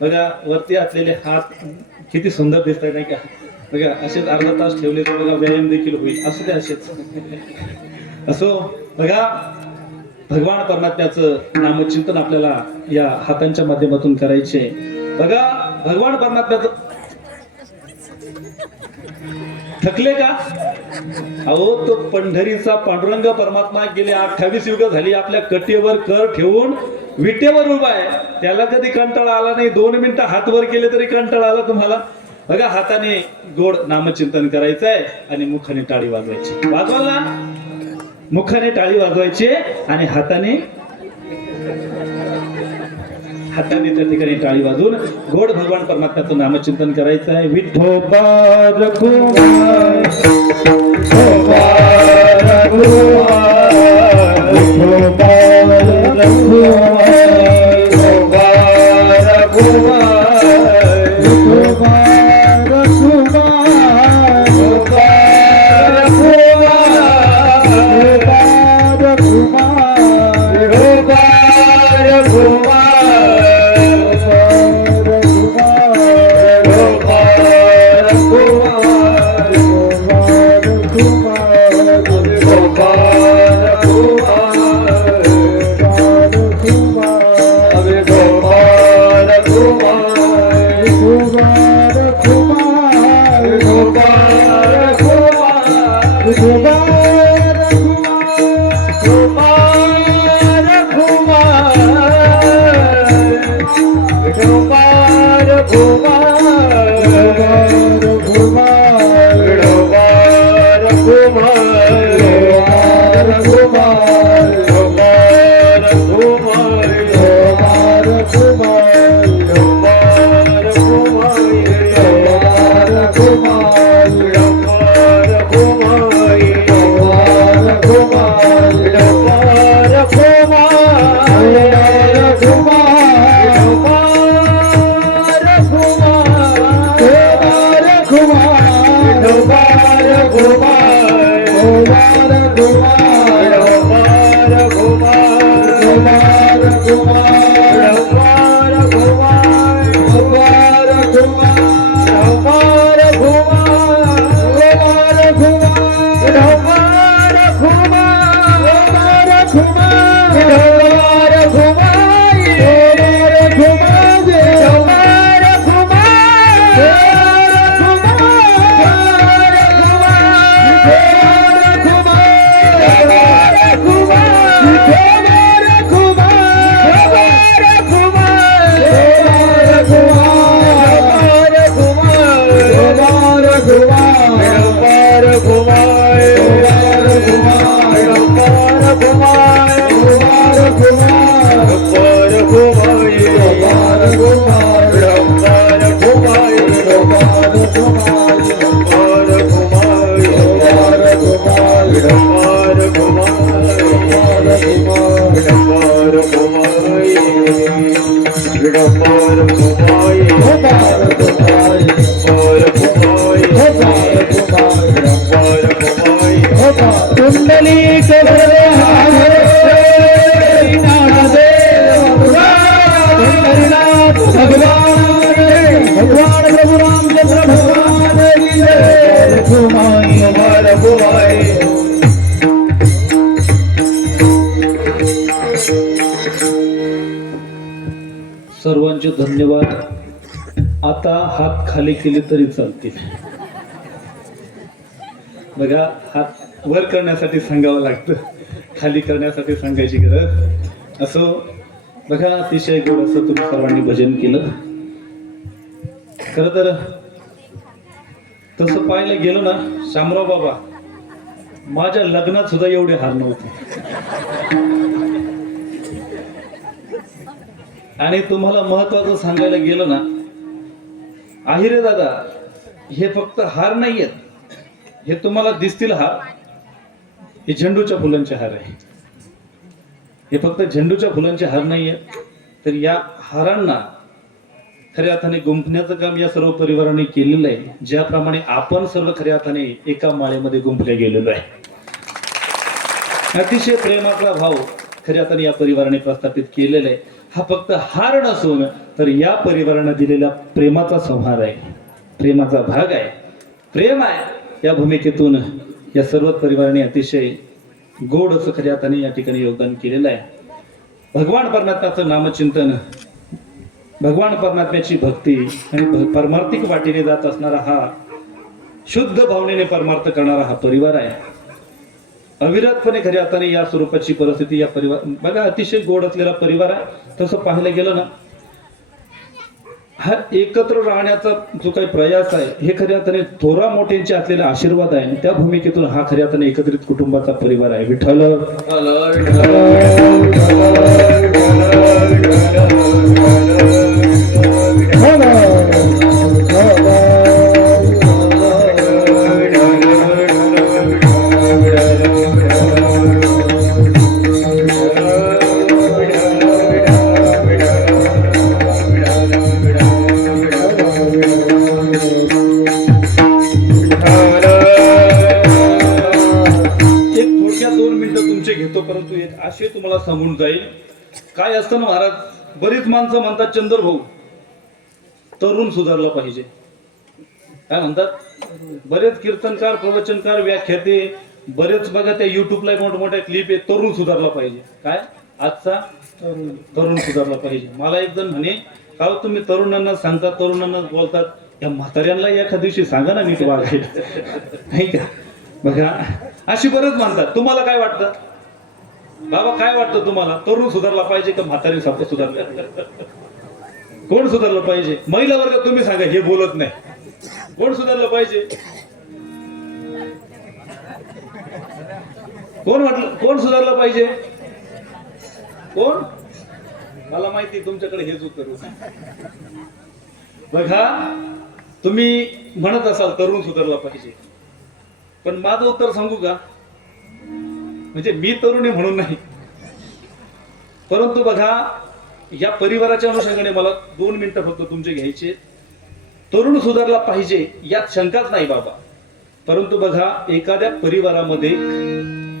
बघा, वरती असलेले हात किती सुंदर दिसत आहेत, नाही का? बघा, असेच अर्धा तास ठेवले तर बघा व्यायाम देखील होईल. असू दे, असेच असो. बघा, भगवान परमात्म्याचं नामचिंतन आपल्याला या हातांच्या माध्यमातून करायचे. बघा, भगवान परमात्म्याचं, थकले का? अहो, तो पंढरीचा पांडुरंग परमात्मा गेले 28 युग झाली आपल्या कटेवर कर ठेवून विटेवर उभा आहे. त्याला कधी कंटाळा आला नाही. 2 मिनिटं हात वर केले तरी कंटाळा आला तुम्हाला? बघा, हाताने गोड नामचिंतन करायचं आहे आणि मुखाने टाळी वाजवायची. वाजवाल ना? मुखाने टाळी वाजवायची आणि हाताने त्या ठिकाणी टाळी वाजवून गोड भगवान परमात्म्याचं नामचिंतन करायचं आहे. विठोबा रघुनाथ, विठोबा रघुनाथ, विठोबा रघुनाथ, विठोबा रघुनाथ, विठोबा कुंडली सर्वांचे धन्यवाद. आता हात खाली केले तरी चालतील. बघा, हात वर करण्यासाठी सांगावं लागतं, खाली करण्यासाठी सांगायची गरज असो. बघा, अतिशय गोड असं तुम्ही सर्वांनी भजन केलं. खरं तर तसं पाहायला गेलं ना, शामराव बाबा, माझ्या लग्नात सुद्धा एवढे हार नव्हते. आणि तुम्हाला महत्वाचं सांगायला गेलं ना, आहिरे दादा, हे फक्त हार नाही आहेत, हे तुम्हाला दिसतील हार, हे झेंडूच्या फुलांचे हार आहे. हे फक्त झेंडूच्या फुलांचे हार नाही आहेत, तर या हारांना खऱ्या अर्थाने गुंफण्याचं काम या सर्व परिवाराने केलेलं आहे. ज्याप्रमाणे आपण सर्व खऱ्या अर्थाने एका माळेमध्ये गुंफले गेलेलो आहे. अतिशय प्रेमाचा भाव खऱ्या अर्थाने या परिवाराने प्रस्थापित केलेला आहे. हा फक्त हार नसून तर या परिवाराने दिलेला प्रेमाचा संहार आहे, प्रेमाचा भाग आहे, प्रेम आहे. या भूमिकेतून या सर्व परिवाराने अतिशय गोड असं खऱ्या अर्थाने या ठिकाणी योगदान केलेलं आहे. भगवान परमात्म्याचं नामचिंतन, भगवान परमात्म्याची भक्ती आणि परमार्थिक वाटेने जात असणारा हा, शुद्ध भावनेने परमार्थ करणारा हा परिवार आहे. अविरतपणे खऱ्या अर्थाने या स्वरूपाची परिस्थिती या परिवार, बघा, अतिशय गोड असलेला परिवार आहे. तसं पाहायला गेलं ना, हा एकत्र राहण्याचा जो काही प्रयास आहे, हे खऱ्या अर्थाने थोरा मोठ्यांचे असलेला आशीर्वाद आहे. त्या भूमिकेतून हा खऱ्या अर्थाने एकत्रित कुटुंबाचा परिवार आहे. विठ्ठल घेतो, परंतु एक आशय तुम्हाला सांगून जाईल. काय असतं ना महाराज, बरीच माणसं म्हणतात, चंद्र भाऊ, तरुण सुधारला पाहिजे. काय म्हणतात, बरेच कीर्तनकार, प्रवचनकार, व्याख्याते, बरेच बघा त्या युट्यूबला मोठमोठ्या क्लिप आहे, तरुण सुधारला पाहिजे. काय आजचा तरुण सुधारला पाहिजे. मला एक जण म्हणे, का तुम्ही तरुणांना सांगतात, तरुणांना बोलतात, या म्हाताऱ्यांना एखाद्या दिवशी सांगा ना नीट वागायला, नाही का? बघा, अशी बरेच म्हणतात. तुम्हाला काय वाटतं बाबा, काय वाटतं तुम्हाला, तरुण सुधारला पाहिजे का म्हातारी सारखं सुधारलं? कोण सुधारलं पाहिजे? महिला वर्ग तुम्ही सांगा, हे बोलत नाही. कोण सुधारलं पाहिजे? कोण सुधारलं पाहिजे? कोण? मला माहिती तुमच्याकडे हेच उत्तर. बघा, तुम्ही म्हणत असाल तरुण सुधारला पाहिजे, पण माझं उत्तर सांगू का? म्हणजे मी तरुण आहे म्हणून नाही, परंतु बघा, या परिवाराच्या अनुषंगाने मला 2 मिनिटं फक्त तुमचे घ्यायचे. तरुण सुधारला पाहिजे यात शंकाच नाही बाबा, परंतु बघा, एखाद्या परिवारामध्ये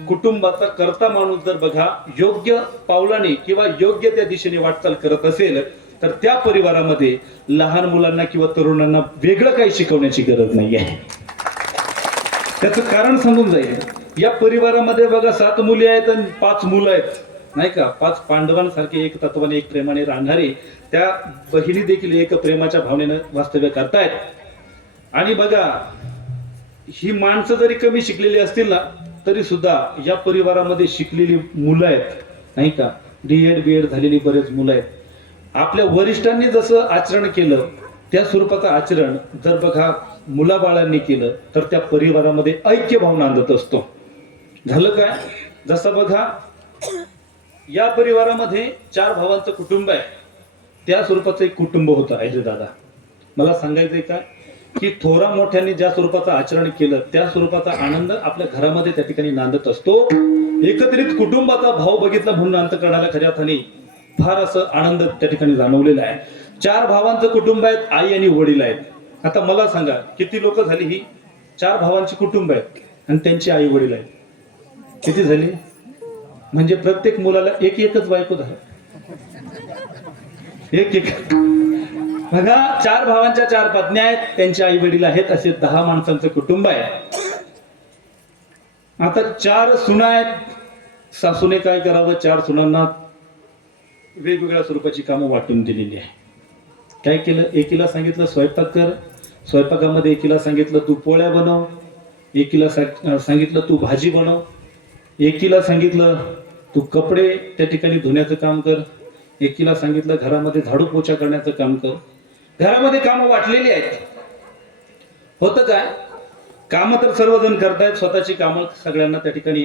कुटुंबाचा कर्ता माणूस जर बघा योग्य पावलाने किंवा योग्य त्या दिशेने वाटचाल करत असेल, तर त्या परिवारामध्ये लहान मुलांना किंवा तरुणांना वेगळं काही शिकवण्याची गरज नाही आहे. त्याचं कारण सांगून जाईल. या परिवारामध्ये बघा 7 मुली आहेत आणि 5 मुलं आहेत, नाही का? 5 पांडवांसारखे एक तत्वाने, एक प्रेमाने राहणारे त्या बहिणी देखील एक प्रेमाच्या भावनेनं वास्तव्य करतायत. आणि बघा, ही माणसं जरी कमी शिकलेली असतील ना, तरी सुद्धा या परिवारामध्ये शिकलेली मुलं आहेत, नाही का? D.Ed. B.Ed. झालेली बरेच मुलं आहेत. आपल्या वरिष्ठांनी जसं आचरण केलं त्या स्वरूपाचं आचरण जर बघा मुलाबाळांनी केलं, तर त्या परिवारामध्ये ऐक्य भावना आणत असतो. झालं काय? जसं बघा, या परिवारामध्ये 4 भावांचं कुटुंब आहे, त्या स्वरूपाचं एक कुटुंब होतं. आयरे दादा, मला सांगायचंय काय, की थोरा मोठ्यांनी ज्या स्वरूपाचं आचरण केलं त्या स्वरूपाचा आनंद आपल्या घरामध्ये त्या ठिकाणी नांदत असतो. एकत्रित कुटुंबाचा भाव बघितला म्हणून अंतःकरणाला खऱ्या अर्थाने फार असं आनंद त्या ठिकाणी जाणवलेला आहे. 4 भावांचं कुटुंब आहेत, आई आणि वडील आहेत. आता मला सांगा, किती लोक झाली ही? 4 भावांची कुटुंब आहेत आणि त्यांची आई वडील आहेत. किती झाली? म्हणजे प्रत्येक मुलाला एकच बायको झाली. एक बघा, 4 भावांच्या 4 पत्नी आहेत, त्यांचे आई वडील आहेत, असे 10 माणसांचं कुटुंब आहे. आता 4 सुना आहेत, सासूने काय करावं? 4 सुनांना वेगवेगळ्या स्वरूपाची कामं वाटून दिलेली आहे. काय केलं, एकीला सांगितलं स्वयंपाक कर, स्वयंपाकामध्ये एकीला सांगितलं तू पोळ्या बनव, एकीला सांगितलं तू भाजी बनव, एकीला सांगितलं तू कपडे त्या ठिकाणी धुण्याचं काम कर, एकीला सांगितलं घरामध्ये झाडू पोछा करण्याचं काम कर. घरामध्ये कामं वाटलेली आहेत. होतं काय, कामं तर सर्वजण करतायत, स्वतःची कामं सगळ्यांना त्या ठिकाणी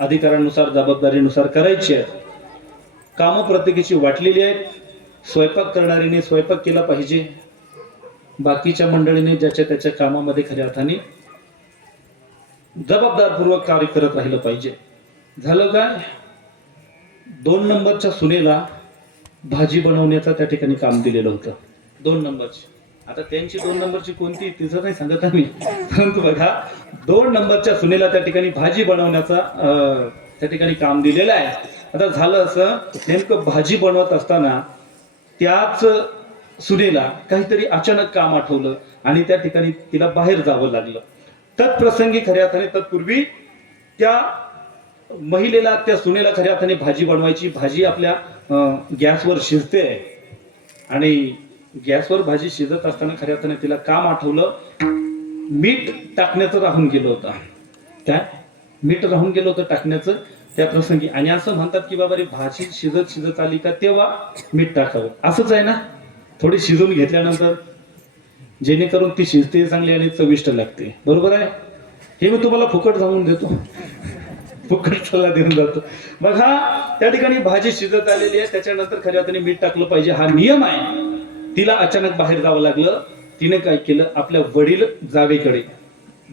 अधिकारानुसार जबाबदारीनुसार करायची आहेत. कामं प्रत्येकाची वाटलेली आहेत. स्वयंपाक करणारीने स्वयंपाक केला पाहिजे, बाकीच्या मंडळीने ज्याच्या त्याच्या कामामध्ये खऱ्या अर्थाने जबाबदारपूर्वक कार्य करत राहिलं पाहिजे. झालं काय, 2 नंबरच्या सुनेला भाजी बनवण्याचं त्या ठिकाणी काम दिलेलं होतं. 2 नंबरची, आता त्यांची 2 नंबरची कोणती तिचं नाही सांगत आम्ही, परंतु बघा 2 नंबरच्या सुनेला त्या ठिकाणी भाजी बनवण्याचा त्या ठिकाणी काम दिलेलं आहे. आता झालं असं, नेमकं भाजी बनवत असताना त्याच सुनेला काहीतरी अचानक काम आठवलं आणि त्या ठिकाणी तिला बाहेर जावं लागलं. तत्प्रसंगी खऱ्या अर्थाने तत्पूर्वी त्या महिलेला, त्या सुनेला खऱ्या अर्थाने भाजी बनवायची. भाजी आपल्या गॅसवर शिजते आणि गॅसवर भाजी शिजत असताना खऱ्या अर्थाने तिला काम आठवलं, मीठ टाकण्याचं राहून गेलं होतं. काय, मीठ राहून गेलं होतं टाकण्याचं त्या प्रसंगी. आणि असं म्हणतात की बाबा रे, भाजी शिजत शिजत आली का तेव्हा मीठ टाकावं. असंच आहे ना, थोडी शिजवून घेतल्यानंतर जेणेकरून ती शिजते चांगली आणि चविष्ट लागते. बरोबर आहे, हे मी तुम्हाला फुकट सांगून देतो, फुकट सल्ला देऊन जातो. बघा त्या ठिकाणी भाजी शिजत आलेली आहे, त्याच्यानंतर खऱ्या अर्थाने मीठ टाकलं पाहिजे, हा नियम आहे. तिला अचानक बाहेर जावं लागलं. तिने काय केलं, आपल्या वडील जावेकडे,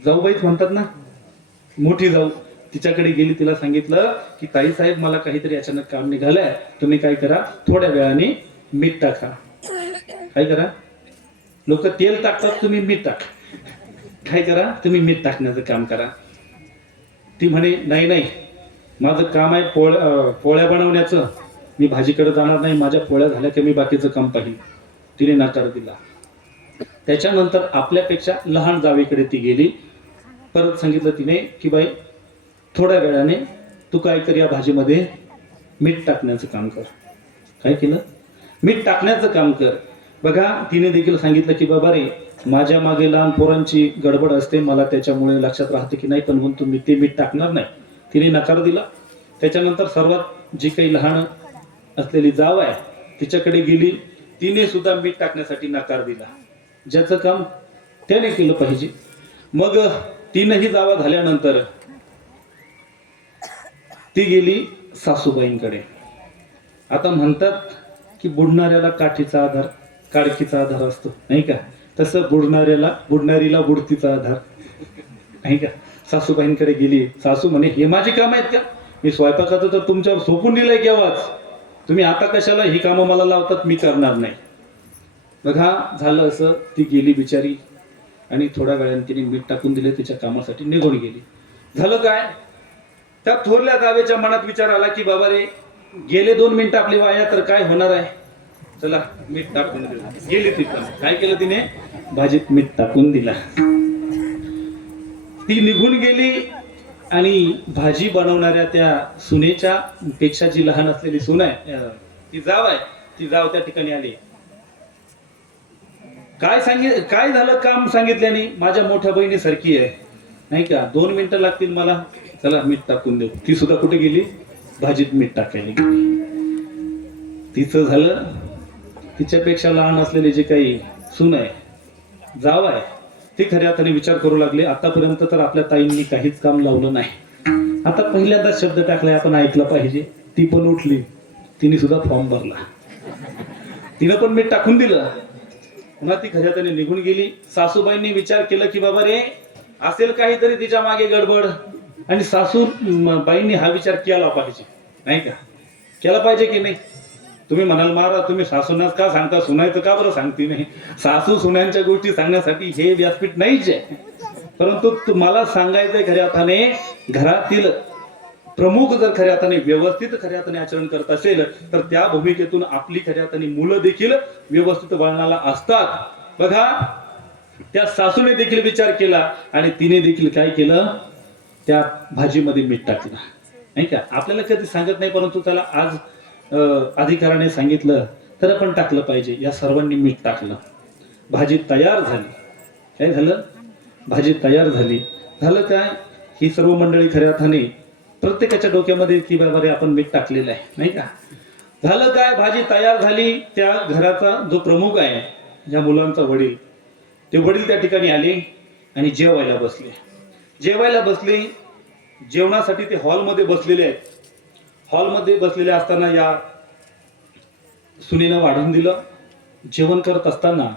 जाऊबाईच म्हणतात ना, मोठी जाऊ, तिच्याकडे गेली. तिला सांगितलं की ताई साहेब, मला काहीतरी अचानक काम निघालंय, तुम्ही काय करा, थोड्या वेळाने मीठ टाका. काय करा, लोक तेल टाकतात, तुम्ही मीठ टाका. काय करा, तुम्ही मीठ टाकण्याचं काम करा. ती म्हणे नाही नाही, माझं काम आहे पोळ्या बनवण्याचं, मी भाजीकडे जाणार नाही, माझ्या पोळ्या झाल्या की मी बाकीचं काम पाहिजे. तिने नकार दिला. त्याच्यानंतर आपल्यापेक्षा लहान जावेकडे ती गेली. परत सांगितलं तिने की बाई, थोड्या वेळाने तू काय कर, या भाजीमध्ये मीठ टाकण्याचं काम कर. काय केलं, मीठ टाकण्याचं काम कर. बघा तिने देखील सांगितलं की बाबा रे, माझ्या मागे लहान पोरांची गडबड असते, मला त्याच्यामुळे लक्षात राहते की नाही, पण म्हणून तुम्ही ते मीठ टाकणार नाही. तिने नकार दिला. त्याच्यानंतर सर्वात जी काही लहान असलेली जाव आहे तिच्याकडे गेली. तिने सुद्धा मीठ टाकण्यासाठी नकार दिला. ज्याचं काम त्याने केलं पाहिजे. मग 3ही जावा झाल्यानंतर ती गेली सासूबाईंकडे. आता म्हणतात की बुडणाऱ्याला काठीचा आधार, काडकीचा आधार असतो, नाही का, तसं बुडणारीला बुडतीचा आधार, नाही का. सासूबाईंकडे गेली. सासू म्हणे, हे माझी काम आहेत का, मी स्वयंपाकाचं तर तुमच्यावर सोपून दिलंय केव्हाच, तुम्ही आता कशाला ही कामं मला लावतात, मी करणार नाही. बघा झालं असं, ती गेली बिचारी आणि थोड्या वेळाने तिने मीठ टाकून दिले, तिच्या कामासाठी निघून गेली. झालं काय, त्या थोरल्या जावेच्या मनात विचार आला की बाबा रे, गेले 2 मिनिटं आपली वाया, तर काय होणार आहे, चला मीठ टाकून दिलं. गेली तिथं, काय केलं तिने, भाजीत मीठ टाकून दिला. ती निघून गेली आणि भाजी बनवणाऱ्या त्या सुनेच्या पेक्षा जी लहान असलेली सून आहे, ती जाव त्या ठिकाणी आली. काय झालं काम सांगितल्याने, माझ्या मोठ्या बहिणी सारखी आहे, नाही का, 2 मिनिटं लागतील मला, चला मीठ टाकून देऊ. ती सुद्धा कुठे गेली, भाजीत मीठ टाकायला गेली. तिचं झालं, तिच्यापेक्षा लहान असलेली जी काही सून आहे, जाव आहे, ती खऱ्या अर्थाने विचार करू लागले, आतापर्यंत तर आपल्या ताईंनी काहीच काम लावलं नाही, आता पहिल्यांदा शब्द टाकलाय, आपण ऐकलं पाहिजे. ती पण उठली, तिने सुद्धा फॉर्म भरला, तिनं पण मीठ टाकून दिलं. पुन्हा ती खऱ्या अर्थाने निघून गेली. सासूबाईंनी विचार केलं की बाबा रे, असेल काहीतरी तिच्या मागे गडबड, आणि सासूबाईंनी हा विचार केला पाहिजे, नाही का, केला पाहिजे की नाही. तुम्ही म्हणाल, महाराज तुम्ही सासूंना का सांगता, सुनायचं का बरं सांगते नाही. सासू सुनांच्या गोष्टी सांगण्यासाठी हे व्यासपीठ नाहीच आहे, परंतु तुम्हाला सांगायचंय खऱ्या अर्थाने, घरातील प्रमुख जर खऱ्या अर्थाने व्यवस्थित खऱ्या अर्थाने आचरण करत असेल, तर त्या भूमिकेतून आपली खऱ्या अर्थाने मुलं देखील व्यवस्थित वळणाला असतात. बघा त्या सासूने देखील विचार केला आणि तिने देखील काय केलं, त्या भाजीमध्ये मीठ टाकलं, नाही का. आपल्याला कधी सांगत नाही, परंतु त्याला आज अधिकाऱ्याने सांगितलं तर आपण टाकलं पाहिजे. या सर्वांनी मीठ टाकलं. भाजी तयार झाली. काय झालं? भाजी तयार झाली. झालं काय? ही सर्व मंडळी खऱ्या अर्थाने प्रत्येकाच्या डोक्यामध्ये की बाबा रे आपण मीठ टाकलेलं आहे, नाही का? झालं काय? भाजी तयार झाली. त्या घराचा जो प्रमुख आहे, या मुलांचा वडील, ते वडील त्या ठिकाणी आले आणि जेवायला बसले. जेवायला बसले. जेवणासाठी ते हॉलमध्ये बसलेले आहेत. हॉलमध्ये बसलेले असताना या सुनेनं वाढून दिलं. जेवण करत असताना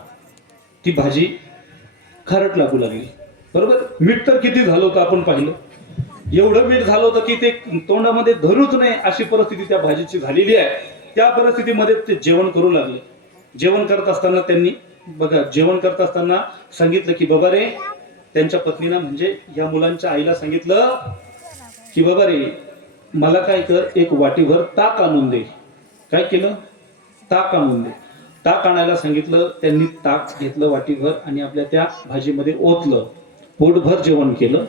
ती भाजी खारट लागू लागली. बरोबर? मीठ तर किती झालं होतं आपण पाहिलं. एवढं मीठ झालं होतं की ते तोंडामध्ये धरूच नाही अशी परिस्थिती त्या भाजीची झालेली आहे. त्या परिस्थितीमध्ये ते जेवण करू लागले. जेवण करत असताना त्यांनी बघा, जेवण करत असताना सांगितलं की बाबा रे, त्यांच्या पत्नीनं म्हणजे या मुलांच्या आईला सांगितलं की बाबा रे, मला काय कर, एक वाटीभर ताक आणून दे. काय केलं? ताक आणून दे. ताक आणायला सांगितलं. त्यांनी ताक घेतलं वाटीभर आणि आपल्या त्या भाजीमध्ये ओतलं. पोटभर जेवण केलं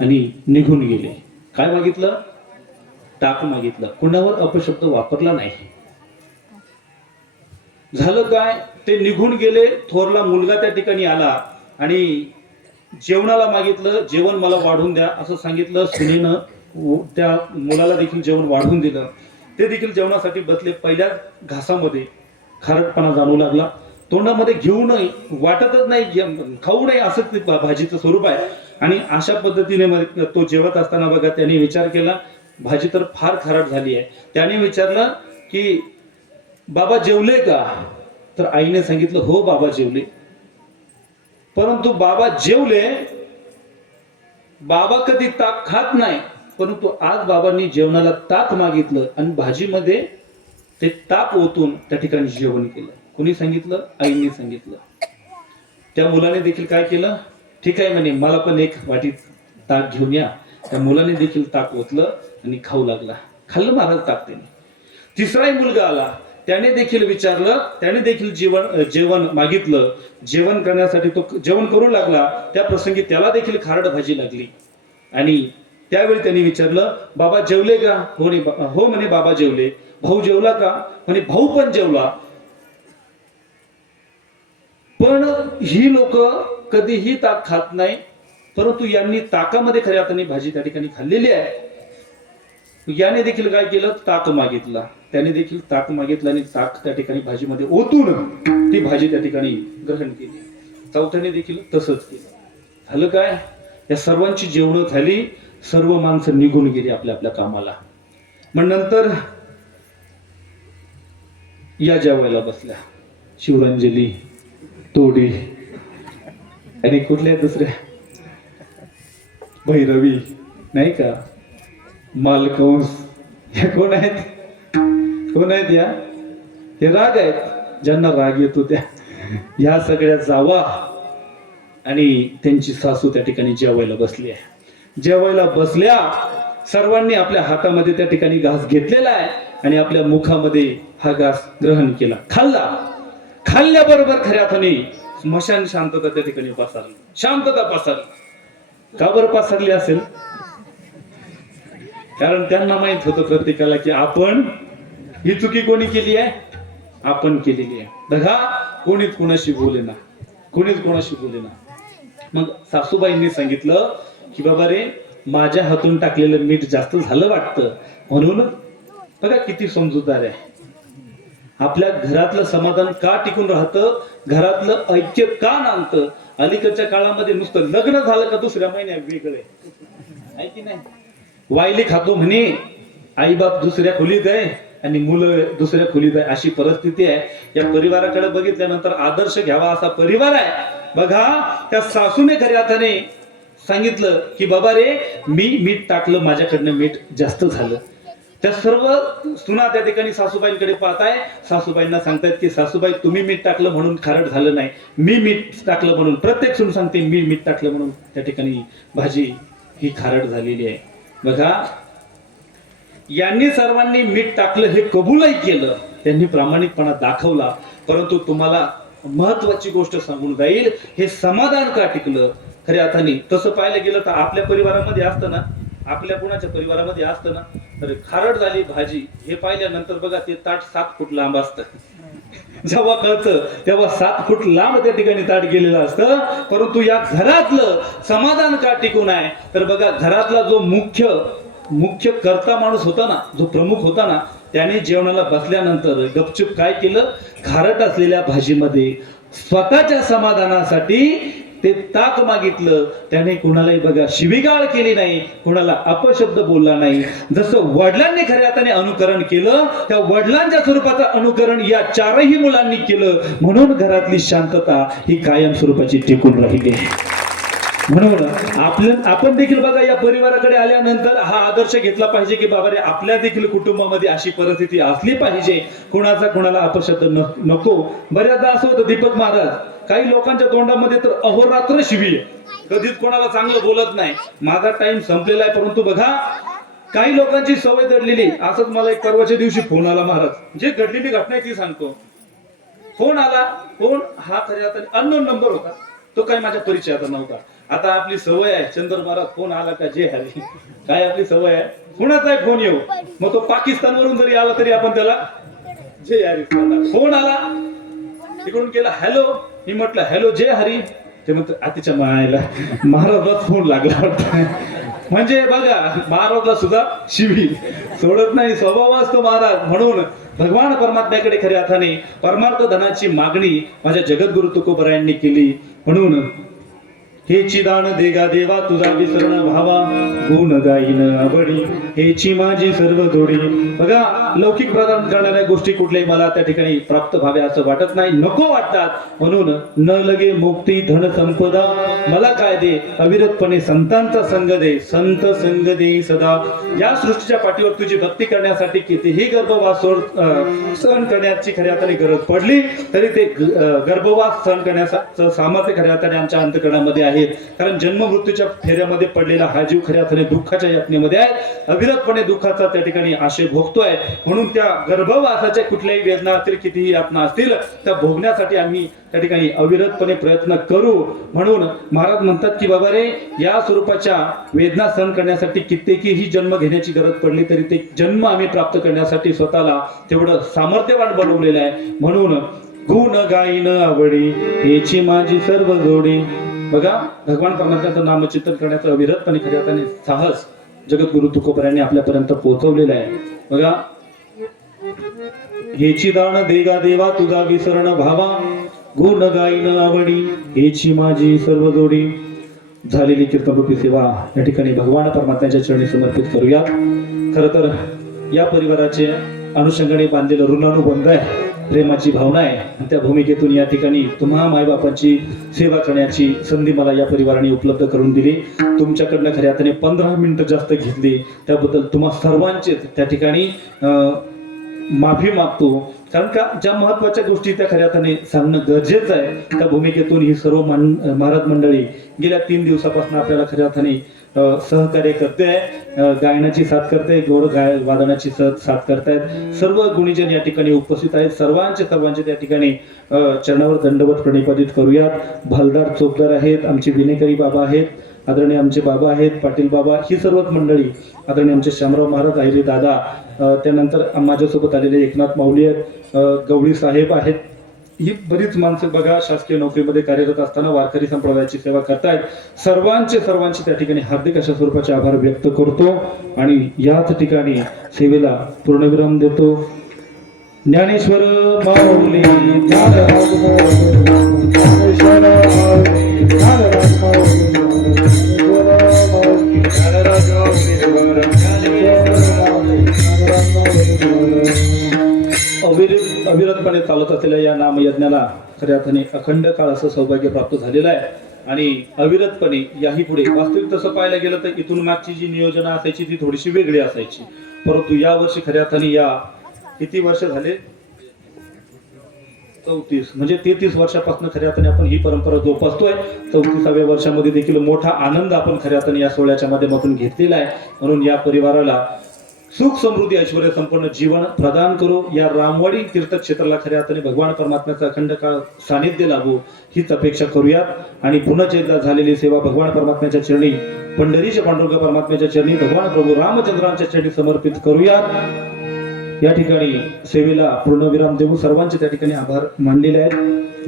आणि निघून गेले. काय मागितलं? ताक मागितलं. कुणावर अपशब्द वापरला नाही. झालं काय? ते निघून गेले. थोरला मुलगा त्या ठिकाणी आला आणि जेवणाला मागितलं. जेवण मला वाढून द्या असं सांगितलं. सुनेनं त्या मुलाला देखील जेवण वाढवून दिलं. ते देखील जेवणासाठी बसले. पहिल्या घासामध्ये खारटपणा जाणू लागला. तोंडामध्ये घेऊ नये, वाटतच नाही, खाऊ नये असं ते भाजीचं स्वरूप आहे. आणि अशा पद्धतीने तो जेवत असताना बघा, त्याने विचार केला भाजी तर फार खारट झाली आहे. त्याने विचारलं की बाबा जेवले का? तर आईने सांगितलं हो बाबा जेवले. परंतु बाबा जेवले. बाबा कधी ताक खात नाही, परंतु आज बाबांनी जेवणाला ताक मागितलं आणि भाजीमध्ये ते ताक ओतून त्या ठिकाणी जेवण केलं. कुणी सांगितलं? आईने सांगितलं. त्या मुलाने देखील काय केलं? ठीक आहे म्हणे, मला पण एक वाटी ताक घेऊन या. त्या मुलाने देखील ताक ओतलं आणि खाऊ लागला. खाल्लं महाराज ताक त्याने. तिसराही मुलगा आला. त्याने देखील विचारलं. त्याने देखील जेवण मागितलं. जेवण करण्यासाठी तो जेवण करू लागला. त्या प्रसंगी त्याला देखील खारट भाजी लागली आणि त्यावेळी त्यांनी विचारलं बाबा जेवले का? हो म्हणे बाबा जेवले. भाऊ जेवला का? म्हणे भाऊ पण जेवला. पण ही लोक कधीही ताक खात नाही, परंतु यांनी ताकामध्ये खऱ्या अर्थाने भाजी त्या ठिकाणी खाल्लेली आहे. याने देखील काय केलं? ताक मागितला. त्याने देखील ताक मागितलं आणि ताक त्या ठिकाणी भाजीमध्ये ओतून ती भाजी त्या ठिकाणी ग्रहण केली. चौथ्याने देखील तसंच केलं. झालं काय? या सर्वांची जेवणं झाली. सर्व माणसं निघून गेली आपल्या आपल्या कामाला. मग नंतर या जेवायला बसल्या. शिवरंजली, तोडी आणि कुठल्या दुसऱ्या भैरवी, नाही का, मालकंस, या कोण आहेत? कोण आहेत या? हे राग आहेत. ज्यांना राग येतो त्या ह्या सगळ्या जावा आणि त्यांची सासू त्या ठिकाणी जेवायला बसली आहे. जेवायला बसल्या. सर्वांनी आपल्या हातामध्ये त्या ठिकाणी घास घेतलेला आहे आणि आपल्या मुखामध्ये हा घास ग्रहण केला, खाल्ला. खाल्ल्याबरोबर खऱ्या अर्थाने स्मशान शांतता त्या ठिकाणी पसरली. शांतता पसरली. का बरं पसरली असेल? कारण त्यांना माहित होतं प्रत्येकाला की आपण ही चुकी कोणी केली आहे? आपण केलेली आहे. बघा, कोणीच कोणाशी बोलेना, कोणीच कोणाशी बोलेना. मग सासूबाईंनी सांगितलं की बाबा रे, माझ्या हातून टाकलेलं मीठ जास्त झालं वाटतं, म्हणून बघा किती समजूतदार आहे. आपल्या घरातलं समाधान का टिकून राहतं, घरातलं ऐक्य का नांदतं. अलीकडच्या काळामध्ये नुसतं लग्न झालं का दुसऱ्या महिन्यात वेगळे आहे की नाही. वायली खातो म्हणे, आई बाप दुसऱ्या खोलीत आहे आणि मुलं दुसऱ्या खोलीत आहे, अशी परिस्थिती आहे. या परिवाराकडे बघितल्यानंतर आदर्श घ्यावा असा परिवार आहे. बघा, त्या सासूने खऱ्या अर्थाने सांगितलं की बाबा रे, मी मीठ टाकलं, माझ्याकडनं मीठ जास्त झालं. त्या सर्व सुना त्या ठिकाणी सासूबाईंकडे पाहताय. सासूबाईंना सांगतायत की सासूबाई, तुम्ही मीठ टाकलं म्हणून खारट झालं नाही, मी मीठ टाकलं म्हणून. प्रत्येक सून सांगते मी मीठ टाकलं म्हणून त्या ठिकाणी भाजी ही खारट झालेली आहे. बघा, यांनी सर्वांनी मीठ टाकलं हे कबूलही केलं, त्यांनी प्रामाणिकपणा दाखवला. परंतु तुम्हाला महत्वाची गोष्ट सांगून जाईल, हे समाधान का टिकलं खऱ्या अर्थाने. तसं पाहायला गेलं तर आपल्या परिवारामध्ये असतं ना, आपल्या कोणाच्या परिवारामध्ये असतं ना, तर खारट झाली भाजी हे पाहिल्यानंतर बघा ते ताट 7 फूट लांब असतं. जेव्हा कळतं तेव्हा 7 फूट लांब त्या ठिकाणी ताट गेलेलं असतं. परंतु या घरातलं समाधान का टिकून आहे तर बघा घरातला जो मुख्य कर्ता माणूस होता ना, जो प्रमुख होता ना, त्याने जेवणाला बसल्यानंतर गपचूप काय केलं, खारट असलेल्या भाजीमध्ये स्वतःच्या समाधानासाठी ते ताक मागितलं. त्याने कुणालाही बघा शिवीगाळ केली नाही, कुणाला अपशब्द बोलला नाही. जसं वडिलांनी खऱ्या अर्थाने अनुकरण केलं, त्या वडिलांच्या स्वरूपाचं अनुकरण या 4ही मुलांनी केलं. म्हणून घरातली शांतता ही कायम स्वरूपाची टिकून राहिली. म्हणून आपण देखील बघा या परिवाराकडे आल्यानंतर हा आदर्श घेतला पाहिजे की बाबा रे आपल्या देखील कुटुंबामध्ये अशी परिस्थिती असली पाहिजे, कुणाला अपशब्द नको. बऱ्याचदा असं होतं दीपक महाराज, काही लोकांच्या तोंडामध्ये तर अहोरात्र शिवी, कधीच कोणाला चांगलं बोलत नाही. माझा टाइम संपलेला आहे, परंतु बघा काही लोकांची सवय दडलेली. असंच मला एक परवाच्या दिवशी फोन आला महाराज, जे घडलेली घटना आहे ती सांगतो. फोन हा खऱ्या अर्थाने अननोन नंबर होता, तो काही माझ्या परिचयाचा नव्हता. आता आपली सवय आहे चंद्र महाराज फोन आला का जे हरी, काय आपली सवय आहे कुणाचा फोन येऊ, मग तो पाकिस्तानवरून जरी आला तरी आपण त्याला जे हरी. फोन आला तिकडून केला हॅलो, मी म्हटलं हॅलो जय हरी. ते म्हणतो आतीच्या मायला महाराजला फोन लागला वाटतं. म्हणजे बघा महाराजला सुद्धा शिवी सोडत नाही, स्वभाव असतो महाराज. म्हणून भगवान परमात्म्याकडे खऱ्या अर्थाने परमार्थ धनाची मागणी माझ्या जगद्गुरु तुकोबरायांनी केली. म्हणून हेची दान देगा देवा तुझा विसरण भावा, गुण गाईन आवडी हेची माझी सर्व जोडी. बघा लौकिक प्रदान करणाऱ्या गोष्टी कुठल्याही मला त्या ठिकाणी प्राप्त व्हाव्या असं वाटत नाही, नको वाटतात. म्हणून न लगे मुक्ती धन संपदा, मला काय दे अविरतपणे संतांचा संग दे, संत संग दे सदा. या सृष्टीच्या पाठीवर तुझी भक्ती करण्यासाठी कितीही गर्भवास सहन करण्याची खऱ्या अर्थाने गरज पडली तरी ते गर्भवास सहन करण्याचं सामर्थ्य खऱ्या अर्थाने आमच्या अंतःकरणामध्ये आहे. कारण जन्म मृत्यूच्या फेऱ्यामध्ये पडलेला हा जीव खऱ्या अर्थाने दुःखाच्या यातनेमध्ये आहे, अविरतपणे दुःखाचा त्या ठिकाणी आशय भोगतोय. म्हणून त्या गर्भवासाच्या कुठल्याही वेदना असतील, कितीही यातना असतील, त्या भोगण्यासाठी आम्ही त्या ठिकाणी अविरतपणे प्रयत्न करू. म्हणून महाराज म्हणतात की बाबा रे या स्वरूपाच्या वेदना सहन करण्यासाठी कित्येकही जन्म घेण्याची गरज पडली तरी ते जन्म आम्ही प्राप्त करण्यासाठी स्वतःला तेवढं सामर्थ्यवान बनवलेलं आहे. म्हणून गुण गाईन आवडी हेची माझी सर्व जोडी. बघा भगवान परमात्म्याचं नामचिंतन करण्याचं अविरतपणे खऱ्या अर्थाने साहस जगद्गुरु तुकोबरायांनी आपल्यापर्यंत पोहोचवलेलं आहे. बघा हेची दान देगा देवा तुझा विसरण भावा, गुण गाईन आवडी हेची माझी सर्व जोडी. झालेली कीर्तनरूपी सेवा या ठिकाणी भगवान परमात्म्याच्या चरणी समर्पित करूया. खरं तर या परिवाराचे अनुषंगाने बांधलेलं ऋणानुबंध आहे, प्रेमाची भावना आहे. त्या भूमिकेतून या ठिकाणी तुम्हा मायबापांची सेवा करण्याची संधी मला या परिवाराने उपलब्ध करून दिली. तुमच्याकडनं खऱ्या अर्थाने 15 मिनिटं जास्त घेतली त्याबद्दल तुम्हा सर्वांचे त्या ठिकाणी माफी मागतो. कारण का ज्या महत्वाच्या गोष्टी त्या खऱ्या अर्थाने सांगणं गरजेचं आहे, त्या भूमिकेतून ही सर्व महाराज मंडळी गेल्या 3 दिवसापासून आपल्याला खऱ्या अर्थाने सहकार्य करते आहे. गायनाची साथ करते, गोड वादनाची साथ करतायत. सर्व गुणीजन या ठिकाणी उपस्थित आहेत. सर्वांचे त्या ठिकाणी चरणावर दंडवत प्रणिपातित करूयात. भालदार चोपदार आहेत, आमचे विनेकरी बाबा आहेत, आदरणीय आमचे बाबा आहेत पाटील बाबा, ही सर्वच मंडळी, आदरणीय आमचे शामराव महाराज आहिरे दादा, त्यानंतर माझ्यासोबत आलेले एकनाथ माऊली आहेत, गवळी साहेब आहेत. ही बरीच माणसं बघा शासकीय नोकरीमध्ये कार्यरत असताना वारकरी संप्रदायाची सेवा करतायत. सर्वांचे त्या ठिकाणी हार्दिक अशा स्वरूपाचे आभार व्यक्त करतो आणि याच ठिकाणी सेवेला पूर्णविराम देतो. ज्ञानेश्वर माऊली ज्ञानराज माऊली, ज्ञानेश्वर माऊली ज्ञानराज माऊली, ज्ञानेश्वर माऊली ज्ञानराज माऊली, ज्ञानेश्वर माऊली ज्ञानराज माऊली. अविरतपणे चालत असलेल्या या नामयज्ञाला खऱ्या अर्थाने अखंड काळ असं सौभाग्य प्राप्त झालेलं आहे. आणि अविरतपणे याही पुढे वास्तविक तसं पाहायला गेलं तर इथून मागची जी नियोजन असायची ती थोडीशी वेगळी असायची. परंतु या वर्षी खऱ्या अर्थाने या किती वर्ष झाले, 34 म्हणजे 33 वर्षापासून खऱ्या अर्थाने आपण ही परंपरा जोपासतोय. 34व्या वर्षामध्ये देखील मोठा आनंद आपण खऱ्या अर्थाने या सोहळ्याच्या माध्यमातून घेतलेला आहे. म्हणून या परिवाराला सुख समृद्धी ऐश्वर्य संपन्न जीवन प्रदान करो. या रामवाडी तीर्थक्षेत्राला खऱ्या अर्थाने भगवान परमात्म्याचा अखंड काळ सानिध्य लाभो हीच अपेक्षा करूयात. आणि पुन्हा एकदा झालेली सेवा भगवान परमात्म्याच्या चरणी, पंढरीच्या पांडुरंग परमात्म्याच्या चरणी, भगवान प्रभू रामचंद्रांच्या चरणी समर्पित करूयात. या ठिकाणी सेवेला पूर्णविराम देऊ. सर्वांचे त्या ठिकाणी आभार मानलेले आहेत.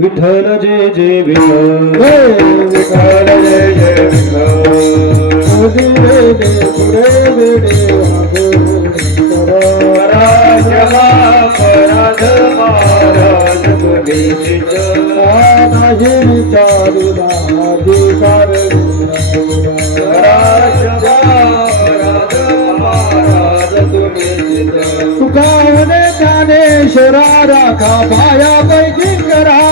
विठ्ठल जय जय विठ्ठल. विठ्ठल जय जय तुकावने ज्ञानेश्वरा राखा पाया पैकी करा